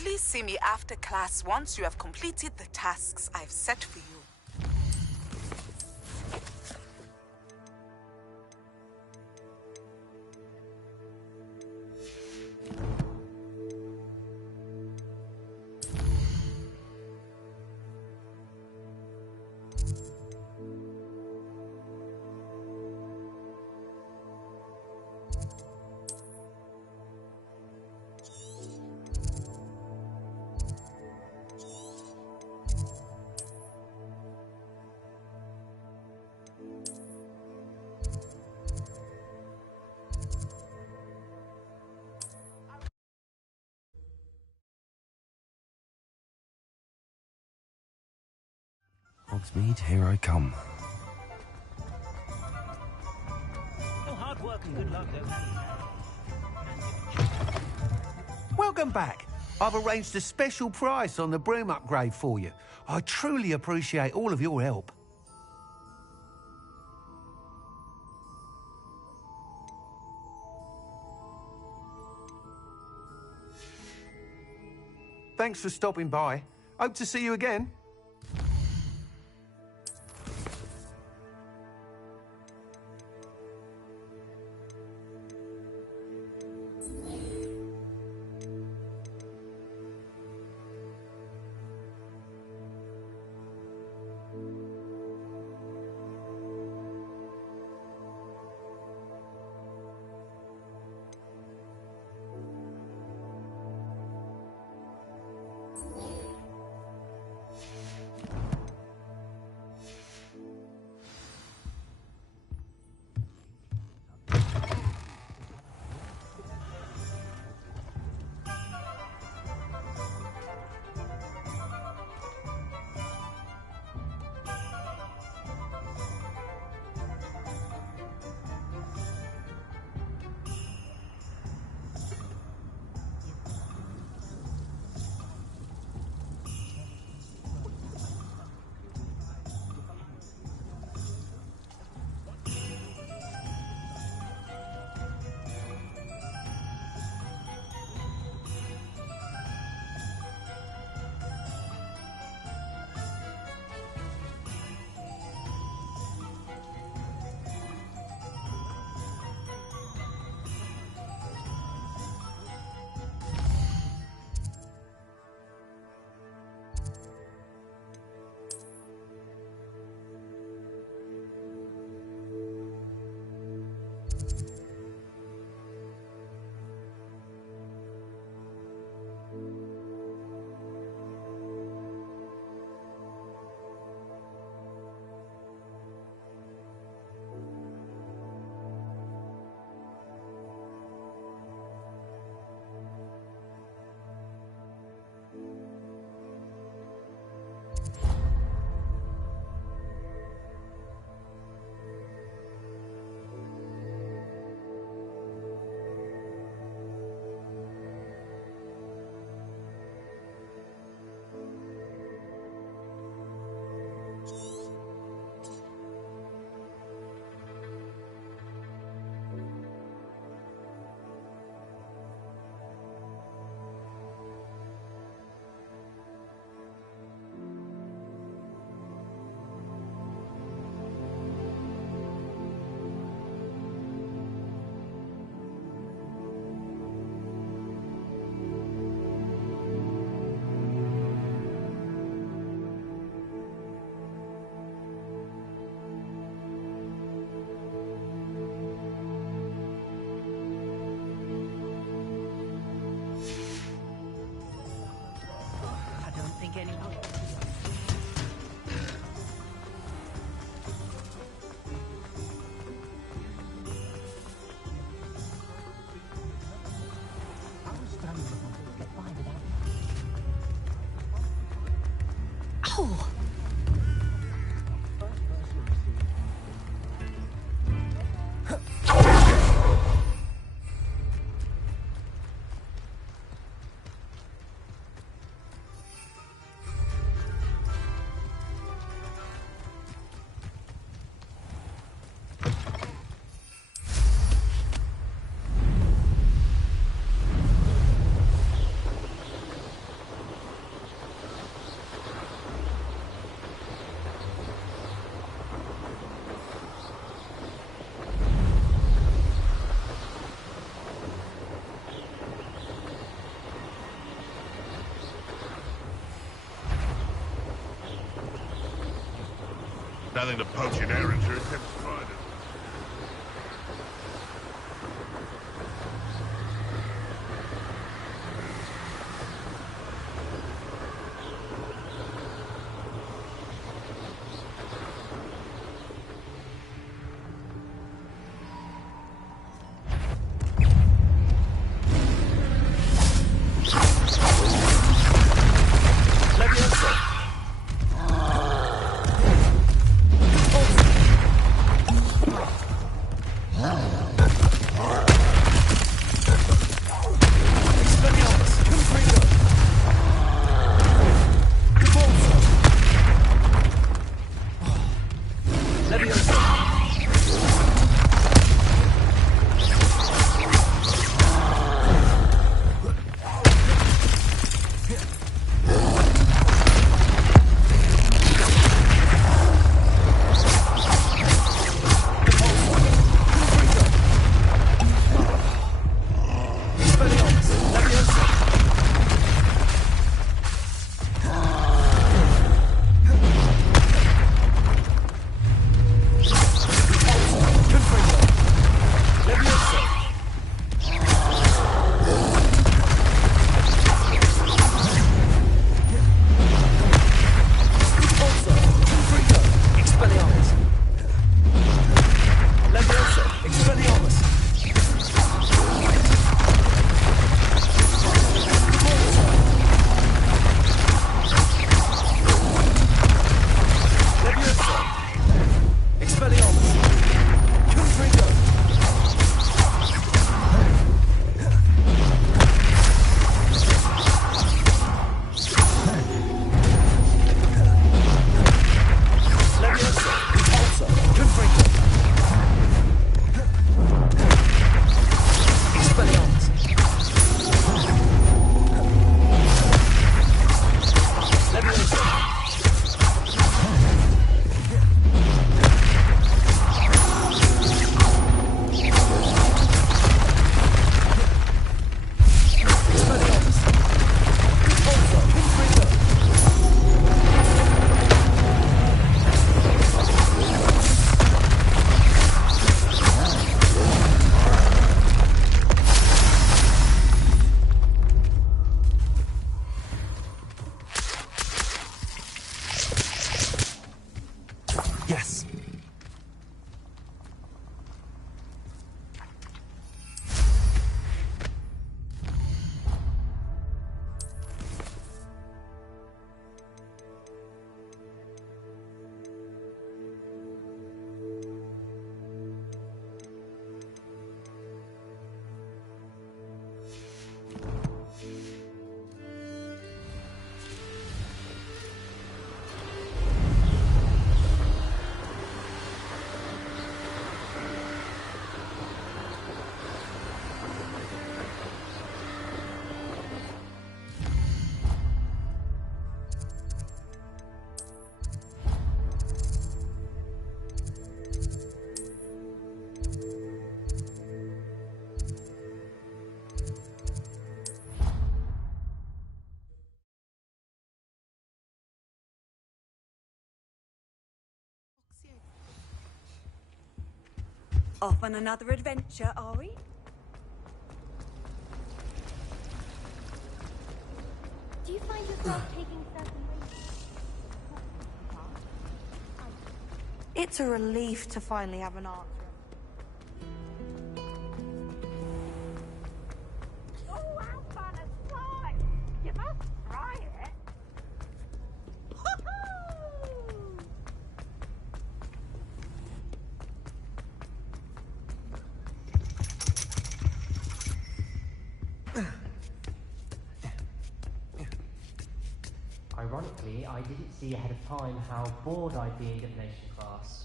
Please see me after class once you have completed the tasks I've set for you. Hogsmeade, here I come. No hard work and good luck, though. Welcome back. I've arranged a special price on the broom upgrade for you. I truly appreciate all of your help. Thanks for stopping by. Hope to see you again. Ow! Nothing to poach an erranger except spiders. Off on another adventure, are we? Do you find yourself taking certain It's a relief to finally have an answer. Oh, how fun a slide! You must try it. Ironically, I didn't see ahead of time how bored I'd be in divination class.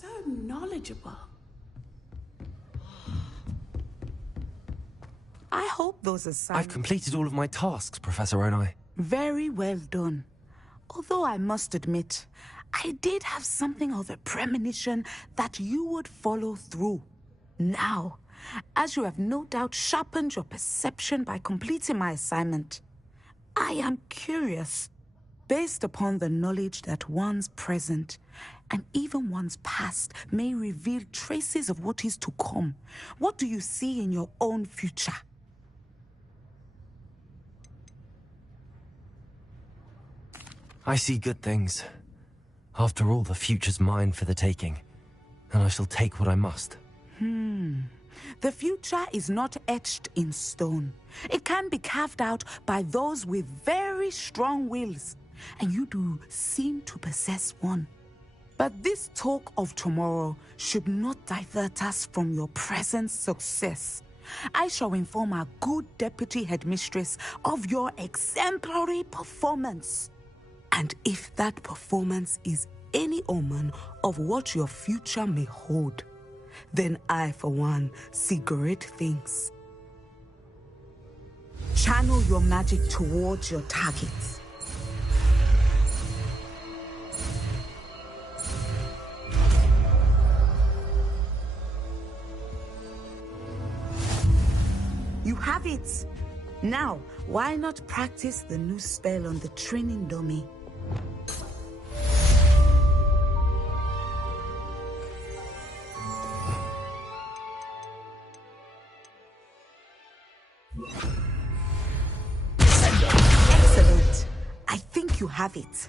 So knowledgeable. I hope those assignments... I've completed all of my tasks, Professor Onai. Very well done. Although I must admit, I did have something of a premonition that you would follow through. Now, as you have no doubt sharpened your perception by completing my assignment, I am curious, based upon the knowledge that one's present and even one's past may reveal traces of what is to come. What do you see in your own future? I see good things. After all, the future's mine for the taking, and I shall take what I must. The future is not etched in stone. It can be carved out by those with very strong wills, and you do seem to possess one. But this talk of tomorrow should not divert us from your present success. I shall inform our good deputy headmistress of your exemplary performance. And if that performance is any omen of what your future may hold, then I, for one, see great things. Channel your magic towards your targets. You have it. Now, why not practice the new spell on the training dummy? Excellent. I think you have it.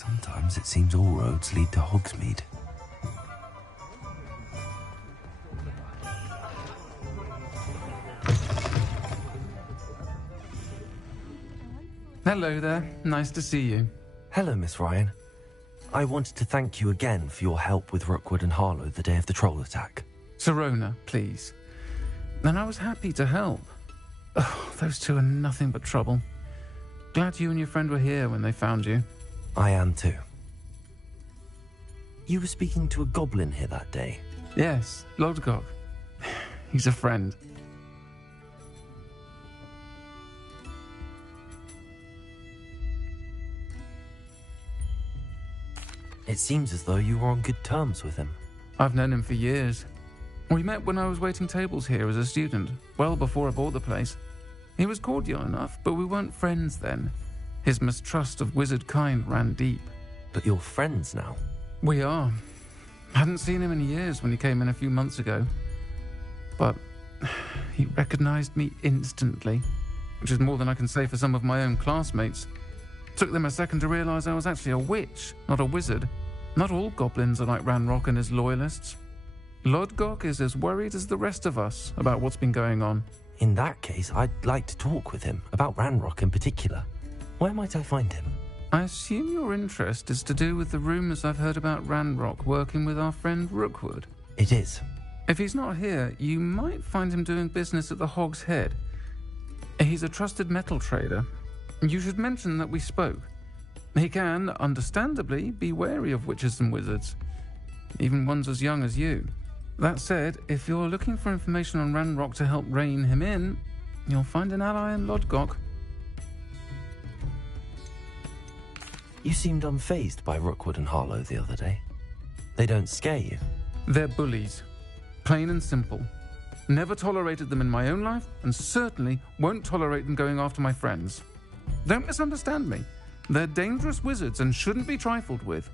Sometimes it seems all roads lead to Hogsmeade. Hello there. Nice to see you. Hello, Miss Ryan. I wanted to thank you again for your help with Rookwood and Harlow the day of the troll attack. Sirona, please. And I was happy to help. Oh, those two are nothing but trouble. Glad you and your friend were here when they found you. I am too. You were speaking to a goblin here that day? Yes, Lodgok. He's a friend. It seems as though you were on good terms with him. I've known him for years. We met when I was waiting tables here as a student, well before I bought the place. He was cordial enough, but we weren't friends then. His mistrust of wizard kind ran deep. But you're friends now? We are. Hadn't seen him in years when he came in a few months ago. But he recognized me instantly, which is more than I can say for some of my own classmates. Took them a second to realize I was actually a witch, not a wizard. Not all goblins are like Ranrock and his loyalists. Lodgok is as worried as the rest of us about what's been going on. In that case, I'd like to talk with him, about Ranrock in particular. Where might I find him? I assume your interest is to do with the rumors I've heard about Ranrock working with our friend Rookwood. It is. If he's not here, you might find him doing business at the Hog's Head. He's a trusted metal trader. You should mention that we spoke. He can, understandably, be wary of witches and wizards, even ones as young as you. That said, if you're looking for information on Ranrock to help rein him in, you'll find an ally in Lodgok. You seemed unfazed by Rookwood and Harlow the other day. They don't scare you? They're bullies. Plain and simple. Never tolerated them in my own life, and certainly won't tolerate them going after my friends. Don't misunderstand me. They're dangerous wizards and shouldn't be trifled with.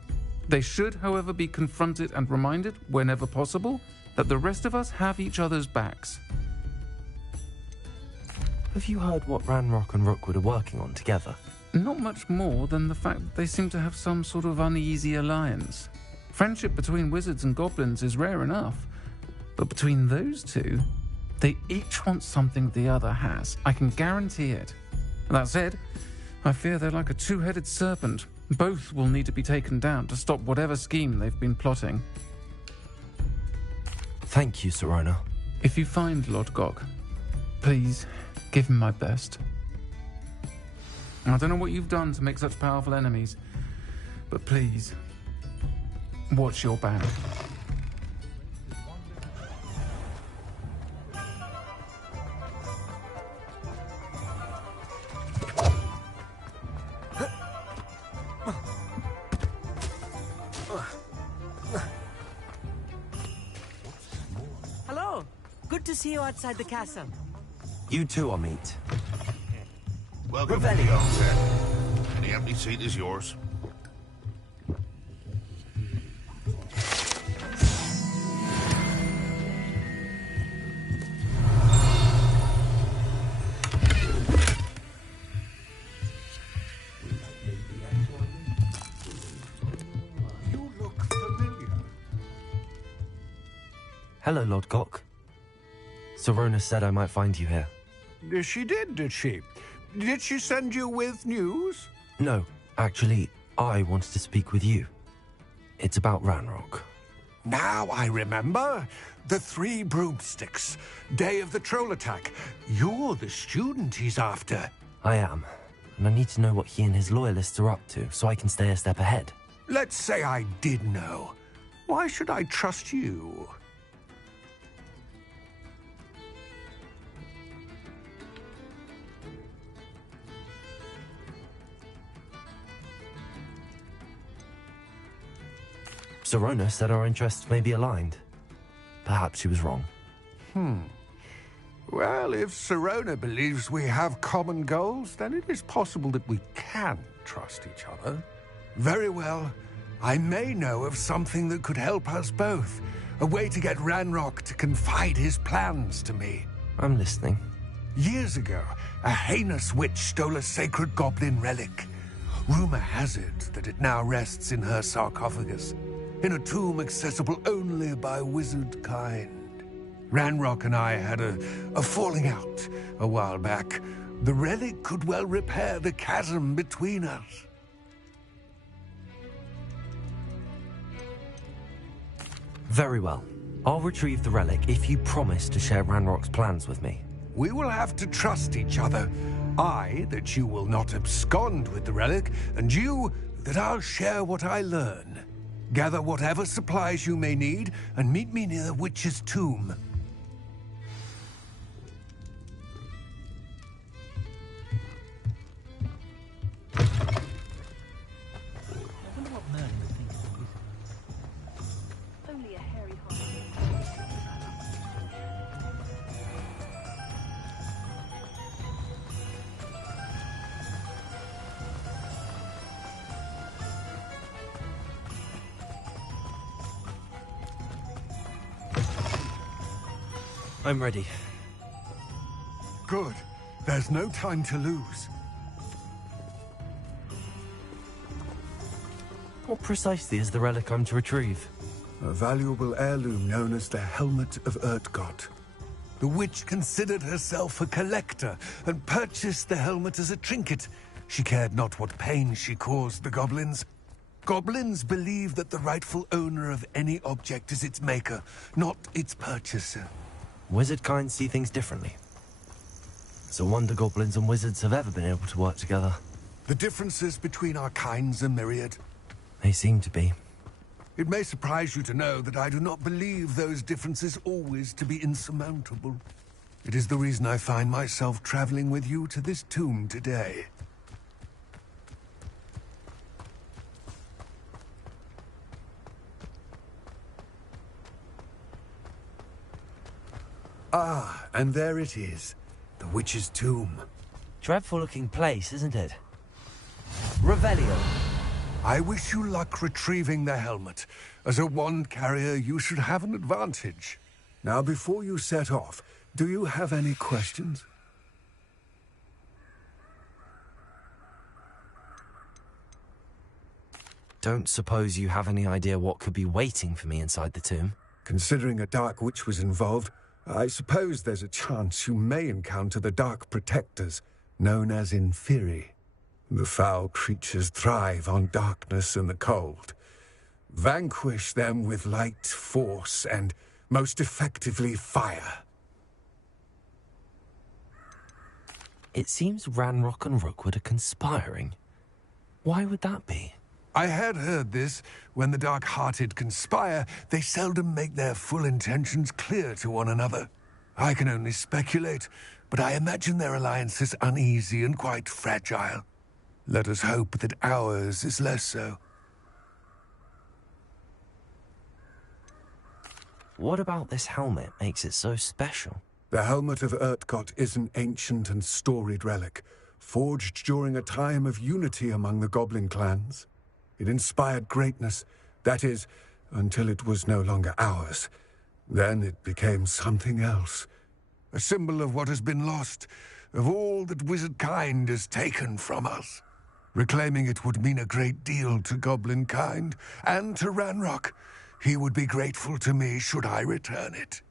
They should, however, be confronted and reminded, whenever possible, that the rest of us have each other's backs. Have you heard what Ranrock and Rookwood are working on together? Not much more than the fact that they seem to have some sort of uneasy alliance. Friendship between wizards and goblins is rare enough, but between those two, they each want something the other has. I can guarantee it. That said, I fear they're like a two-headed serpent. Both will need to be taken down to stop whatever scheme they've been plotting. Thank you, Sirona. If you find Lodgok, please give him my best. I don't know what you've done to make such powerful enemies, but please, watch your back. Hello. Good to see you outside the castle. You too, Amit. Welcome to the outset. Any empty seat is yours. You look familiar. Hello, Lodgok. Sirona said I might find you here. She did she? Did she send you with news? No, actually, I wanted to speak with you. It's about Ranrock. Now I remember. The 3 broomsticks. Day of the troll attack. You're the student he's after. I am, and I need to know what he and his loyalists are up to so I can stay a step ahead. Let's say I did know. Why should I trust you? Sirona said our interests may be aligned. Perhaps she was wrong. Well, if Sirona believes we have common goals, then it is possible that we can trust each other. Very well. I may know of something that could help us both. A way to get Ranrock to confide his plans to me. I'm listening. Years ago, a heinous witch stole a sacred goblin relic. Rumor has it that it now rests in her sarcophagus, in a tomb accessible only by wizard kind. Ranrock and I had a falling out a while back. The relic could well repair the chasm between us. Very well. I'll retrieve the relic if you promise to share Ranrock's plans with me. We will have to trust each other. I, that you will not abscond with the relic, and you, that I'll share what I learn. Gather whatever supplies you may need, and meet me near the witch's tomb. I'm ready. Good. There's no time to lose. What precisely is the relic I'm to retrieve? A valuable heirloom known as the Helmet of Urtgott. The witch considered herself a collector and purchased the helmet as a trinket. She cared not what pain she caused the goblins. Goblins believe that the rightful owner of any object is its maker, not its purchaser. Wizard kind see things differently. It's a wonder goblins and wizards have ever been able to work together. The differences between our kinds are myriad. They seem to be. It may surprise you to know that I do not believe those differences always to be insurmountable. It is the reason I find myself traveling with you to this tomb today. Ah, and there it is. The witch's tomb. Dreadful-looking place, isn't it? Revelio. I wish you luck retrieving the helmet. As a wand carrier, you should have an advantage. Now, before you set off, do you have any questions? Don't suppose you have any idea what could be waiting for me inside the tomb? Considering a dark witch was involved, I suppose there's a chance you may encounter the Dark Protectors, known as Inferi. The foul creatures thrive on darkness and the cold. Vanquish them with light, force, and, most effectively, fire. It seems Ranrock and Rookwood are conspiring. Why would that be? I had heard this. When the dark-hearted conspire, they seldom make their full intentions clear to one another. I can only speculate, but I imagine their alliance is uneasy and quite fragile. Let us hope that ours is less so. What about this helmet makes it so special? The Helmet of Urtgott is an ancient and storied relic, forged during a time of unity among the goblin clans. It inspired greatness, that is, until it was no longer ours. Then it became something else. A symbol of what has been lost, of all that wizard kind has taken from us. Reclaiming it would mean a great deal to goblin kind, and to Ranrock. He would be grateful to me should I return it.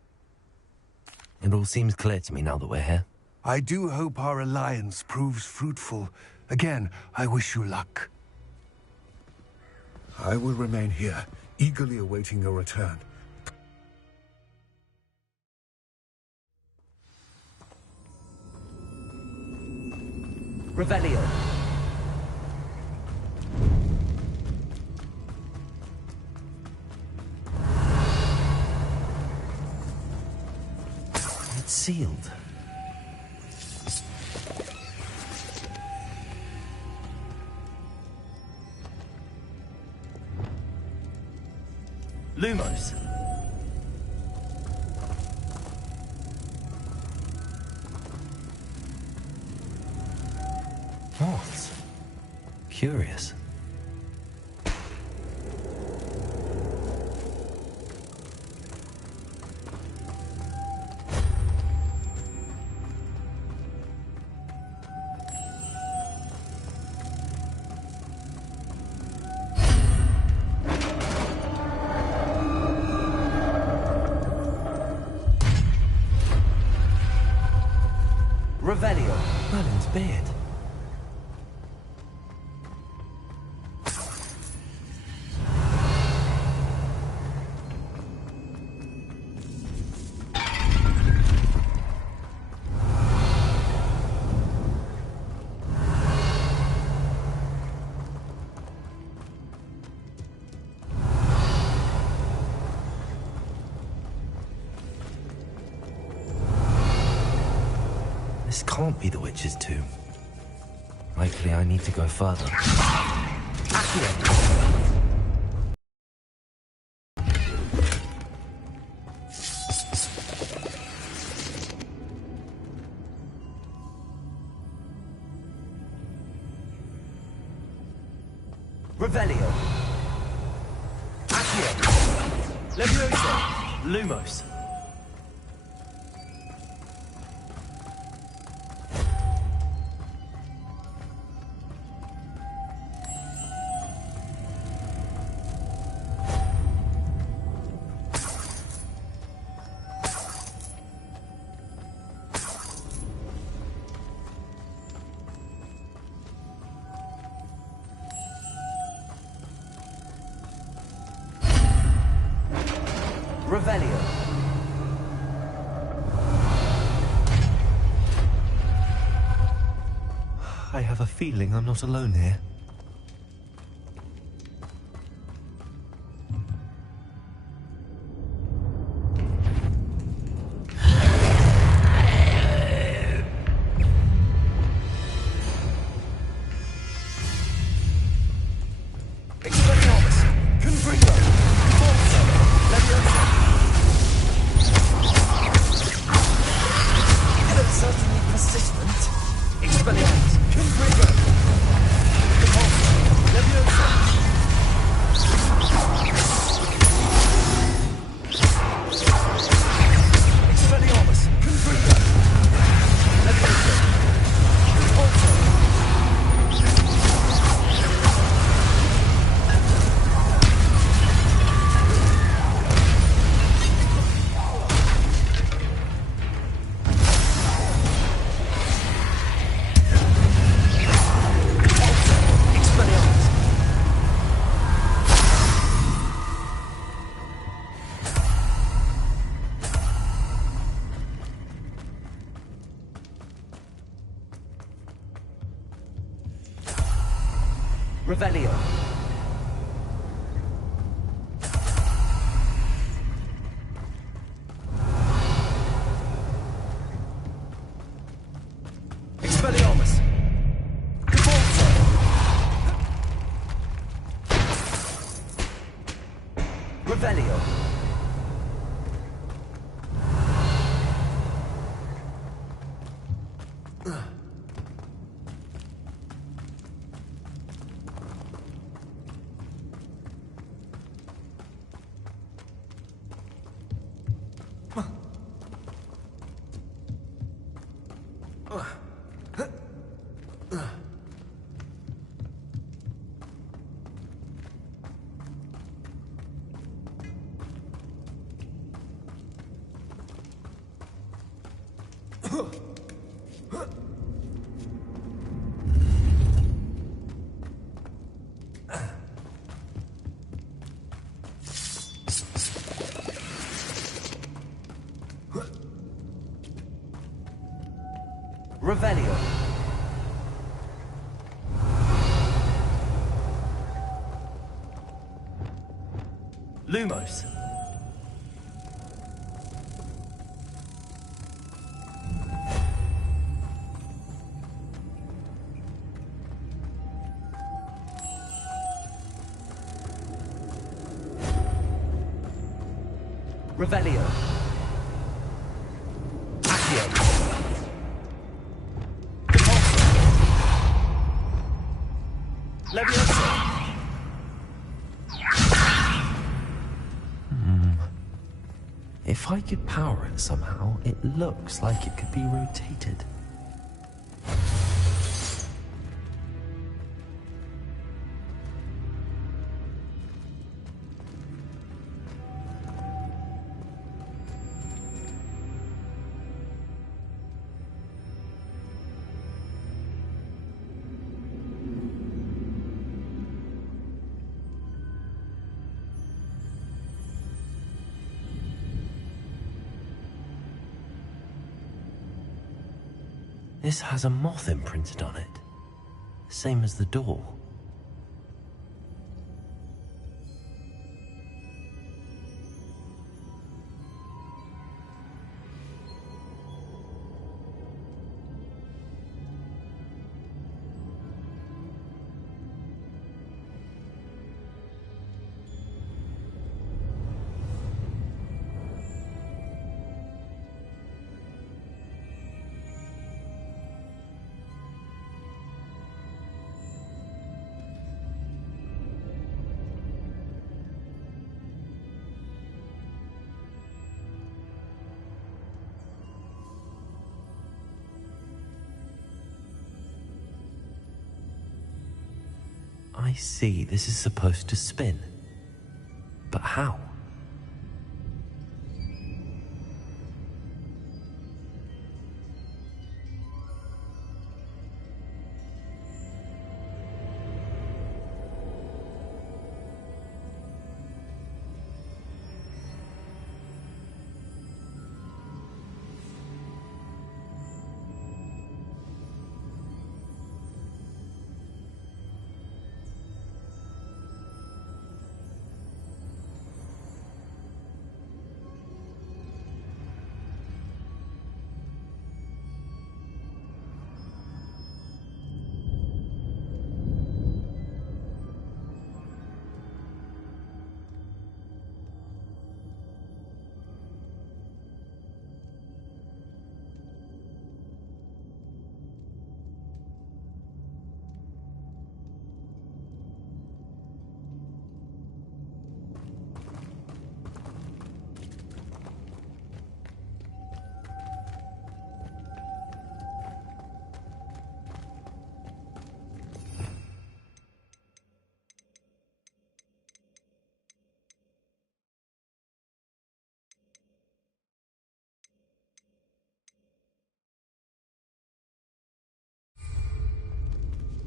It all seems clear to me now that we're here. I do hope our alliance proves fruitful. Again, I wish you luck. I will remain here, eagerly awaiting your return. Revelio. It's sealed. Lumos. What? Curious. beard. This can't be the witch's tomb. Likely I need to go further. Revelio. Accio. Levioso. Lumos. Revelio. I have a feeling I'm not alone here. Revelio. Expelliarmus. Defaulto. Revelio. Revelio. Lumos. Revelio. Accio. Levioso. If I could power it somehow, it looks like it could be rotated. This has a moth imprinted on it. Same as the door. I see, this is supposed to spin. But how?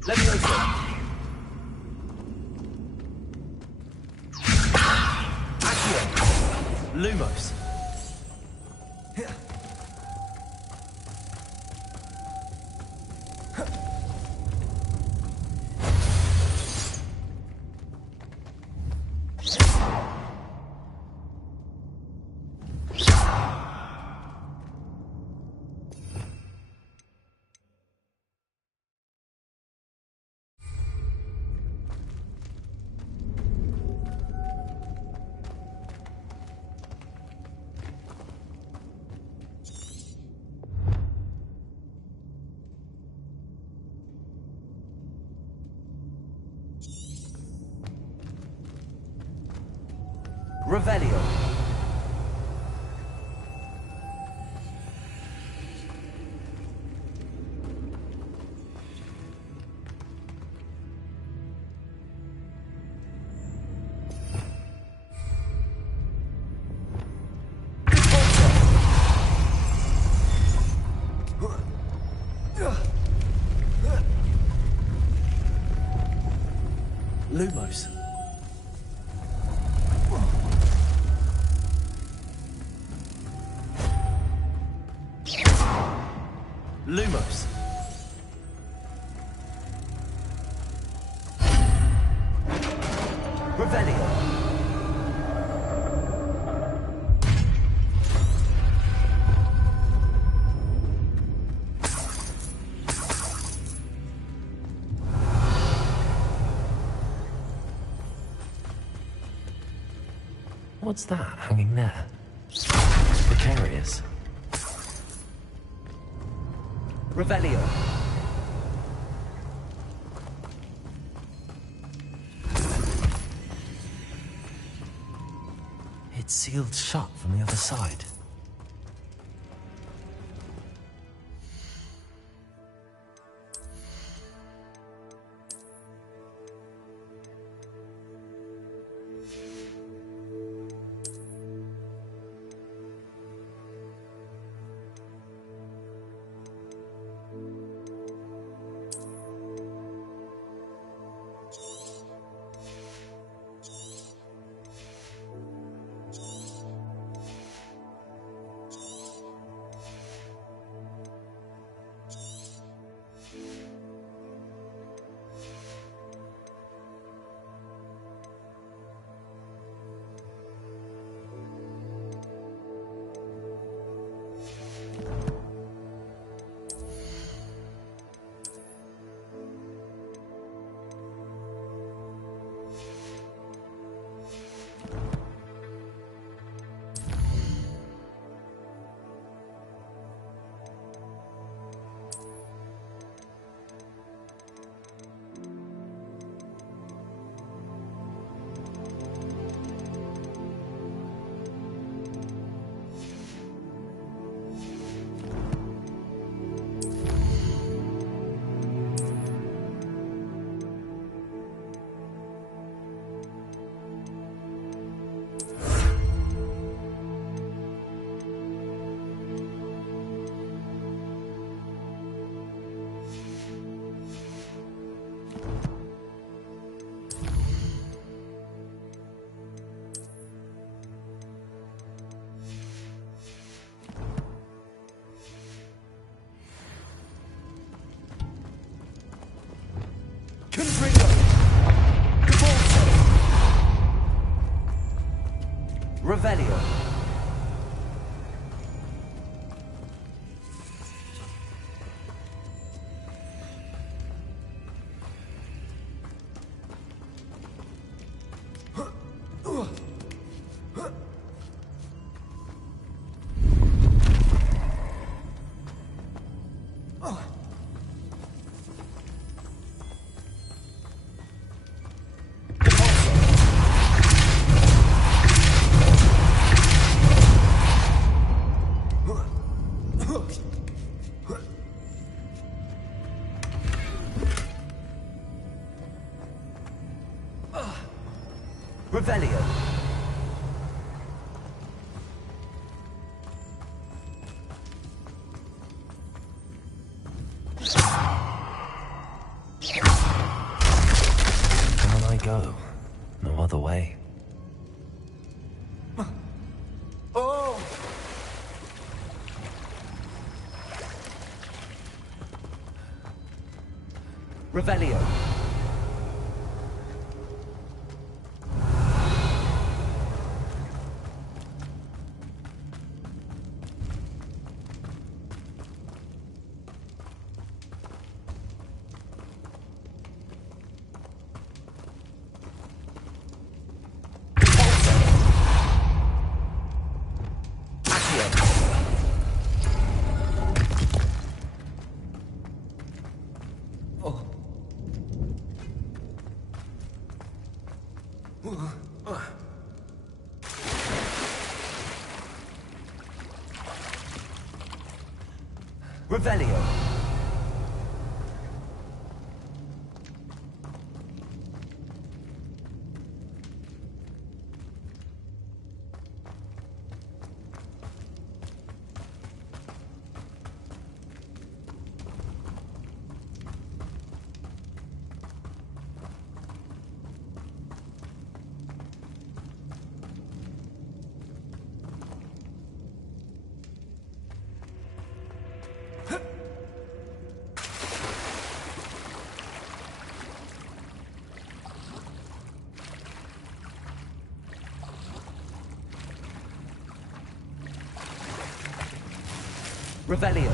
Let me open. Accio. Lumos. Revelio. Lumos. Lumos. Revelio. What's that hanging there? Precarious. Revelio. It's sealed shut from the other side. Revelio. Revelio. Down I go. No other way. Oh! Revelio. Revelio. Revelio.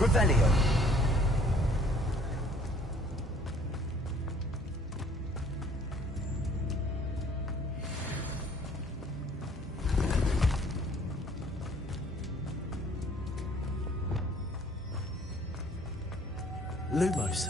Revelio. Lumos.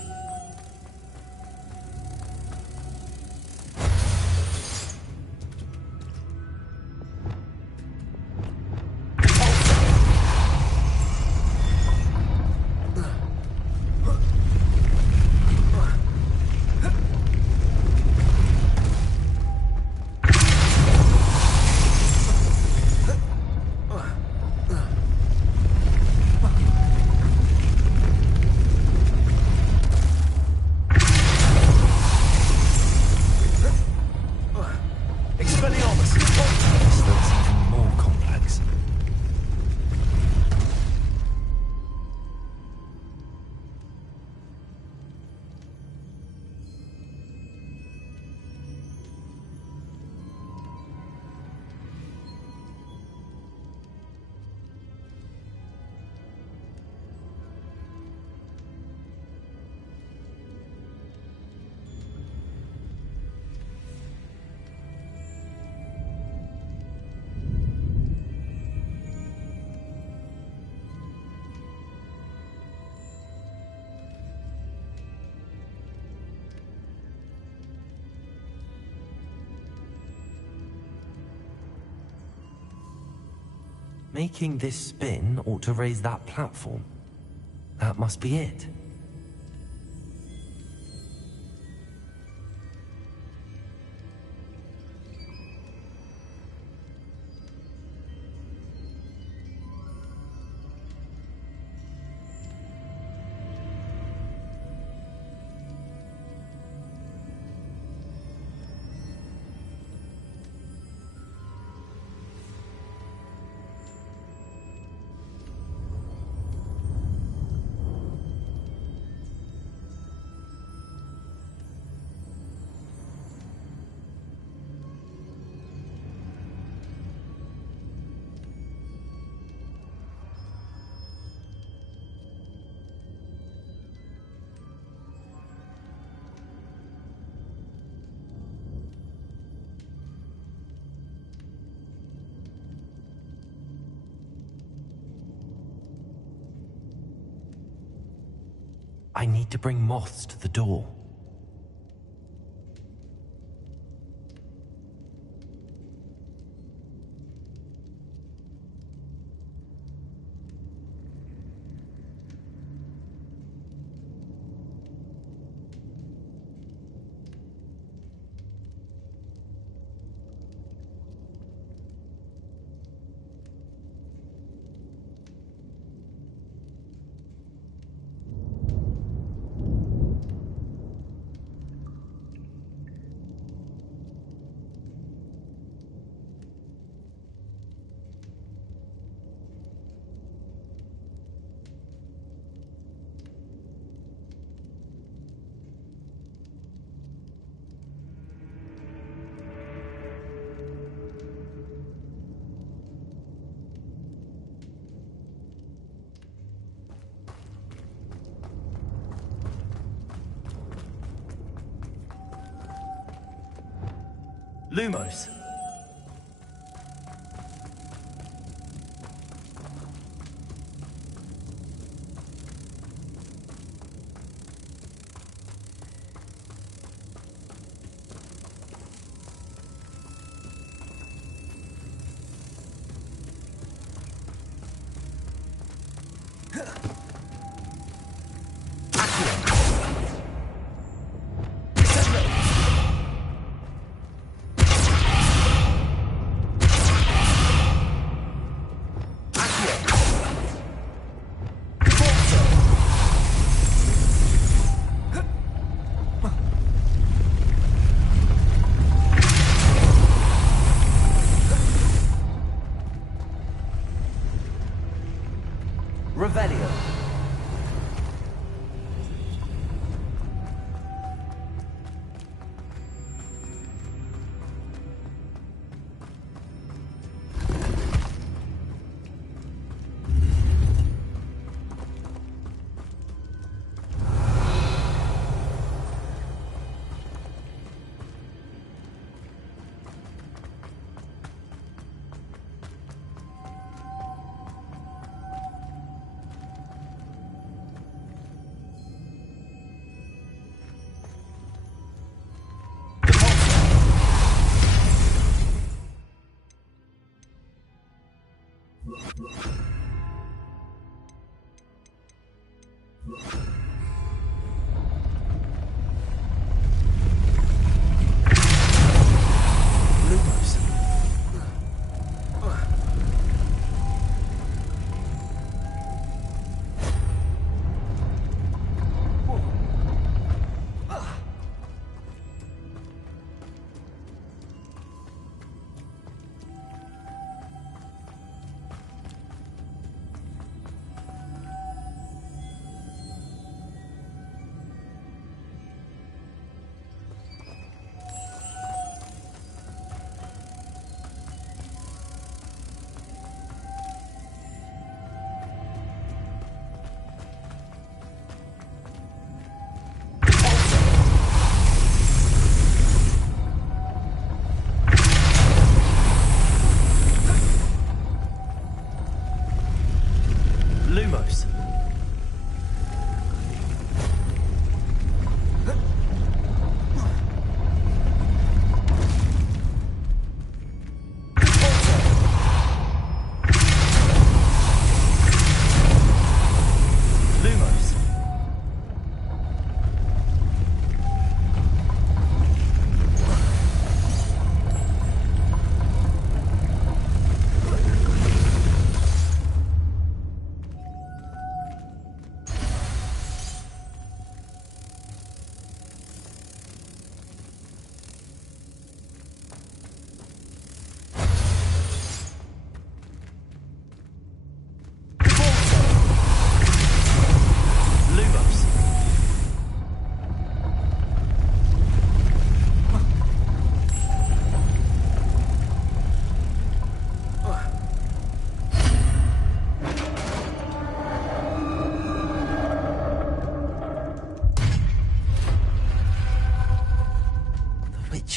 Making this spin ought to raise that platform. That must be it. I need to bring moths to the door. Lumos. Revelio. Lumos.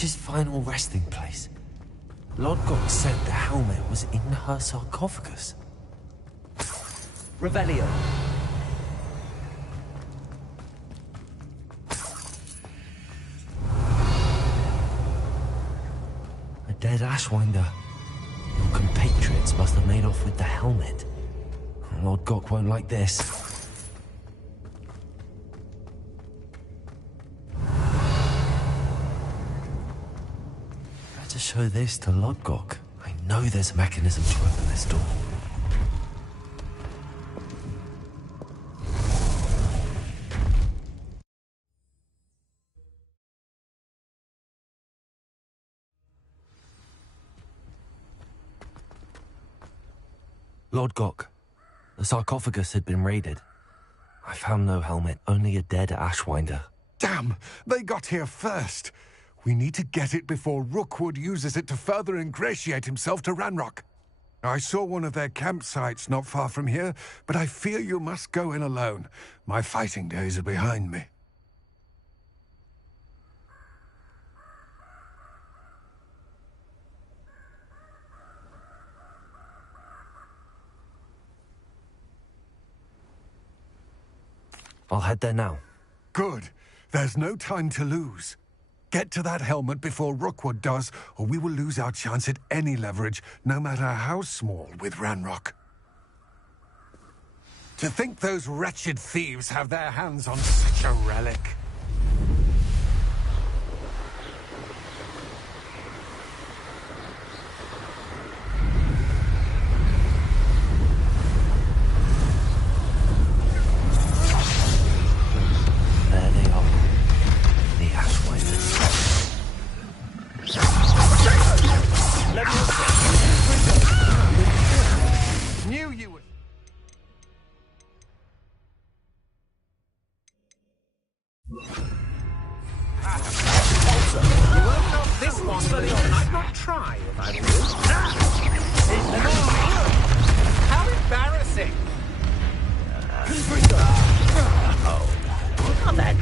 witch's final resting place. Lodgok said the helmet was in her sarcophagus. Revelio. A dead Ashwinder. Your compatriots must have made off with the helmet. Lodgok won't like this. Better show this to Lodgok. I know there's a mechanism to open this door. Lodgok, the sarcophagus had been raided. I found no helmet, only a dead Ashwinder. Damn! They got here first! We need to get it before Rookwood uses it to further ingratiate himself to Ranrock. I saw one of their campsites not far from here, but I fear you must go in alone. My fighting days are behind me. I'll head there now. Good. There's no time to lose. Get to that helmet before Rookwood does, or we will lose our chance at any leverage, no matter how small, with Ranrock. To think those wretched thieves have their hands on such a relic. There they are. The Ashwinders. Knew you would. You won't knock this one, but I'd not try if I were you. How embarrassing! Not that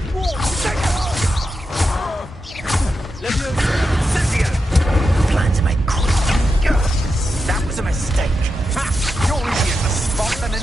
plan to make quick. That was a mistake. Ha! You're easier to spot than an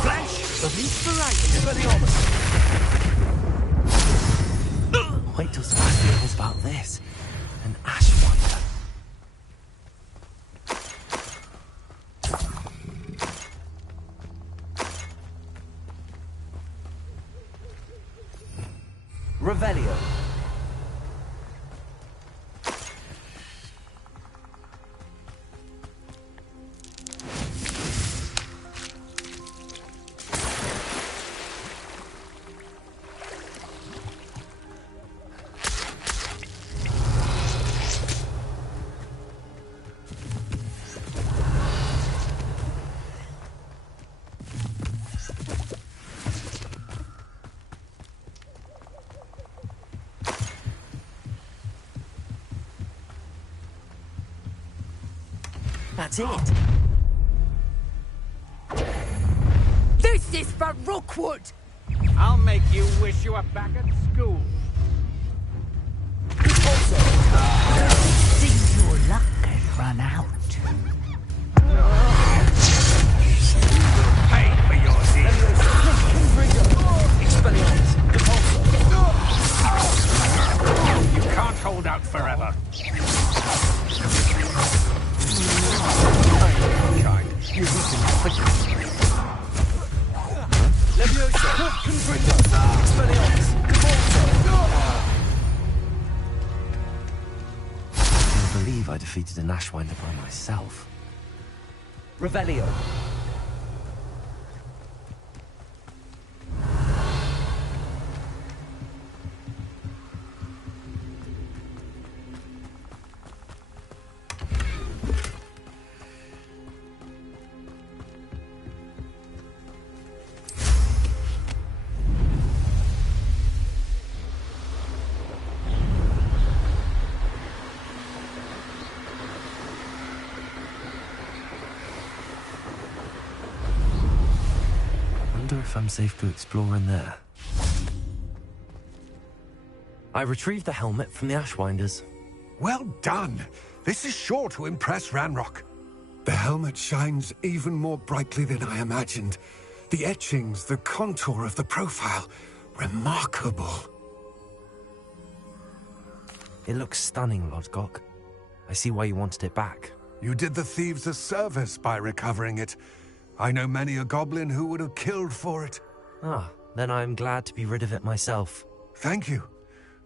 Flash of inspiration. Revelio. That's it. This is for Rookwood! I'll make you wish you were back at school. Seems your luck has run out. Pay for your deeds. You can't hold out forever. I can't believe I defeated an Ashwinder by myself. Revelio. If I'm safe to explore in there. I retrieved the helmet from the Ashwinders. Well done. This is sure to impress Ranrock. The helmet shines even more brightly than I imagined. The etchings, the contour of the profile, remarkable. It looks stunning, Lodgok. I see why you wanted it back. You did the thieves a service by recovering it. I know many a goblin who would have killed for it. Ah, then I'm glad to be rid of it myself. Thank you.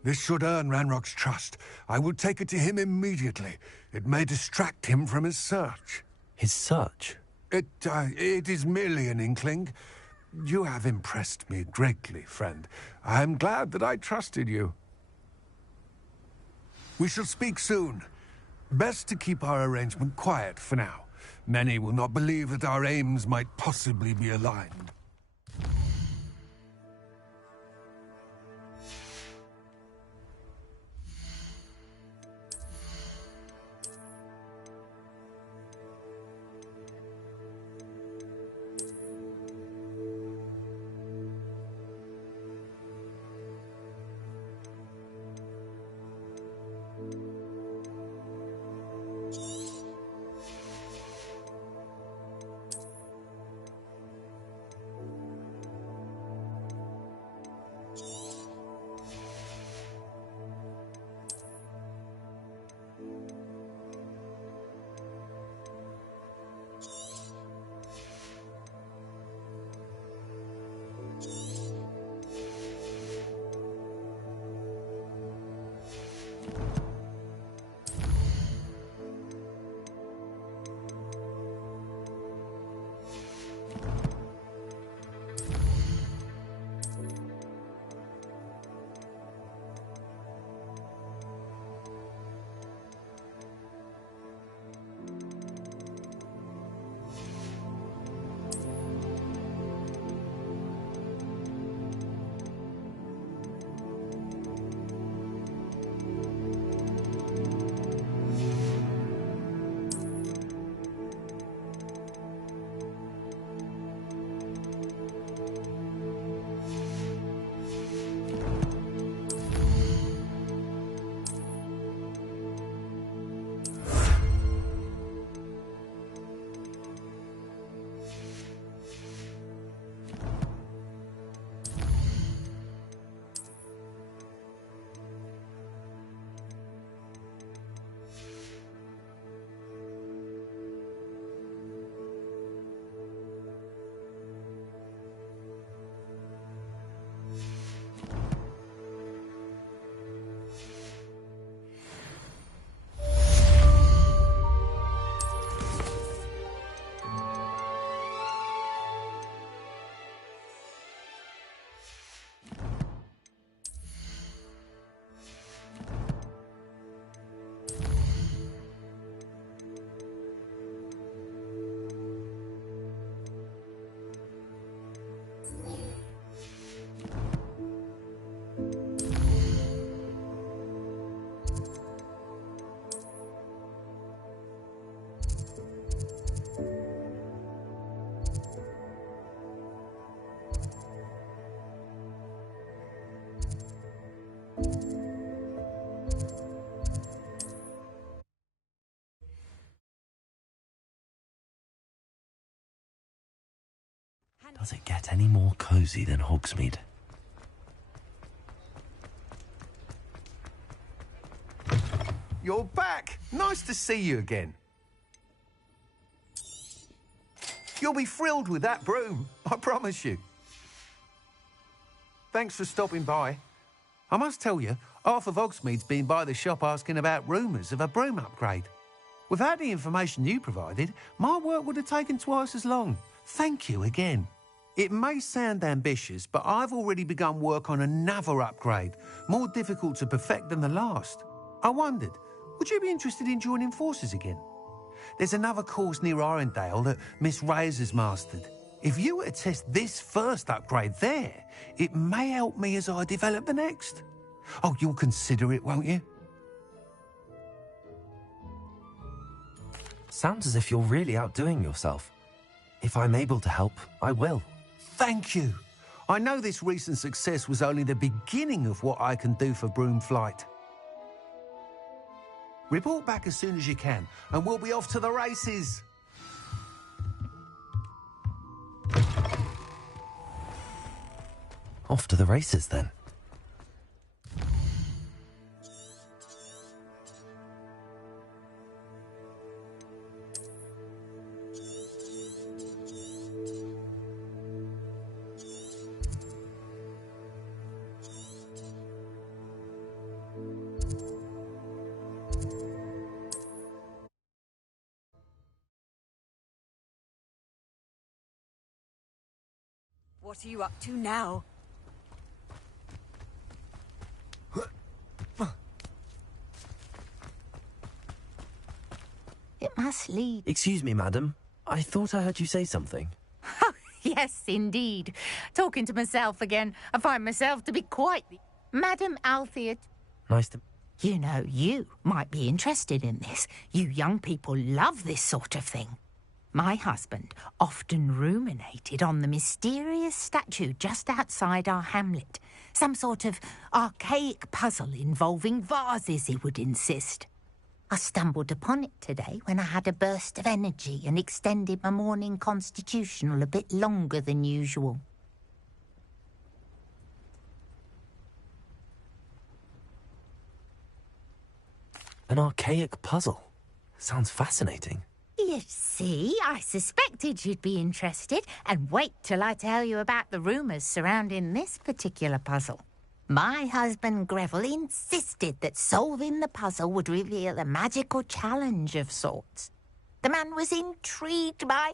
This should earn Ranrock's trust. I will take it to him immediately. It may distract him from his search. His search? It is merely an inkling. You have impressed me greatly, friend. I am glad that I trusted you. We shall speak soon. Best to keep our arrangement quiet for now. Many will not believe that our aims might possibly be aligned. Does it get any more cozy than Hogsmeade? You're back! Nice to see you again. You'll be thrilled with that broom, I promise you. Thanks for stopping by. I must tell you, half of Hogsmeade's been by the shop asking about rumours of a broom upgrade. Without the information you provided, my work would have taken twice as long. Thank you again. It may sound ambitious, but I've already begun work on another upgrade, more difficult to perfect than the last. I wondered, would you be interested in joining forces again? There's another course near Arendelle that Miss Reyes has mastered. If you were to test this first upgrade there, it may help me as I develop the next. Oh, you'll consider it, won't you? Sounds as if you're really outdoing yourself. If I'm able to help, I will. Thank you. I know this recent success was only the beginning of what I can do for Broomflight. Report back as soon as you can, and we'll be off to the races. Off to the races, then. What are you up to now? It must lead. Excuse me, madam. I thought I heard you say something. Yes, indeed. Talking to myself again. I find myself to be quite... Madam Althea. Nice to... You know, you might be interested in this. You young people love this sort of thing. My husband often ruminated on the mysterious statue just outside our hamlet. Some sort of archaic puzzle involving vases, he would insist. I stumbled upon it today when I had a burst of energy and extended my morning constitutional a bit longer than usual. An archaic puzzle. Sounds fascinating. You see, I suspected you'd be interested, and wait till I tell you about the rumours surrounding this particular puzzle. My husband Greville insisted that solving the puzzle would reveal a magical challenge of sorts. The man was intrigued by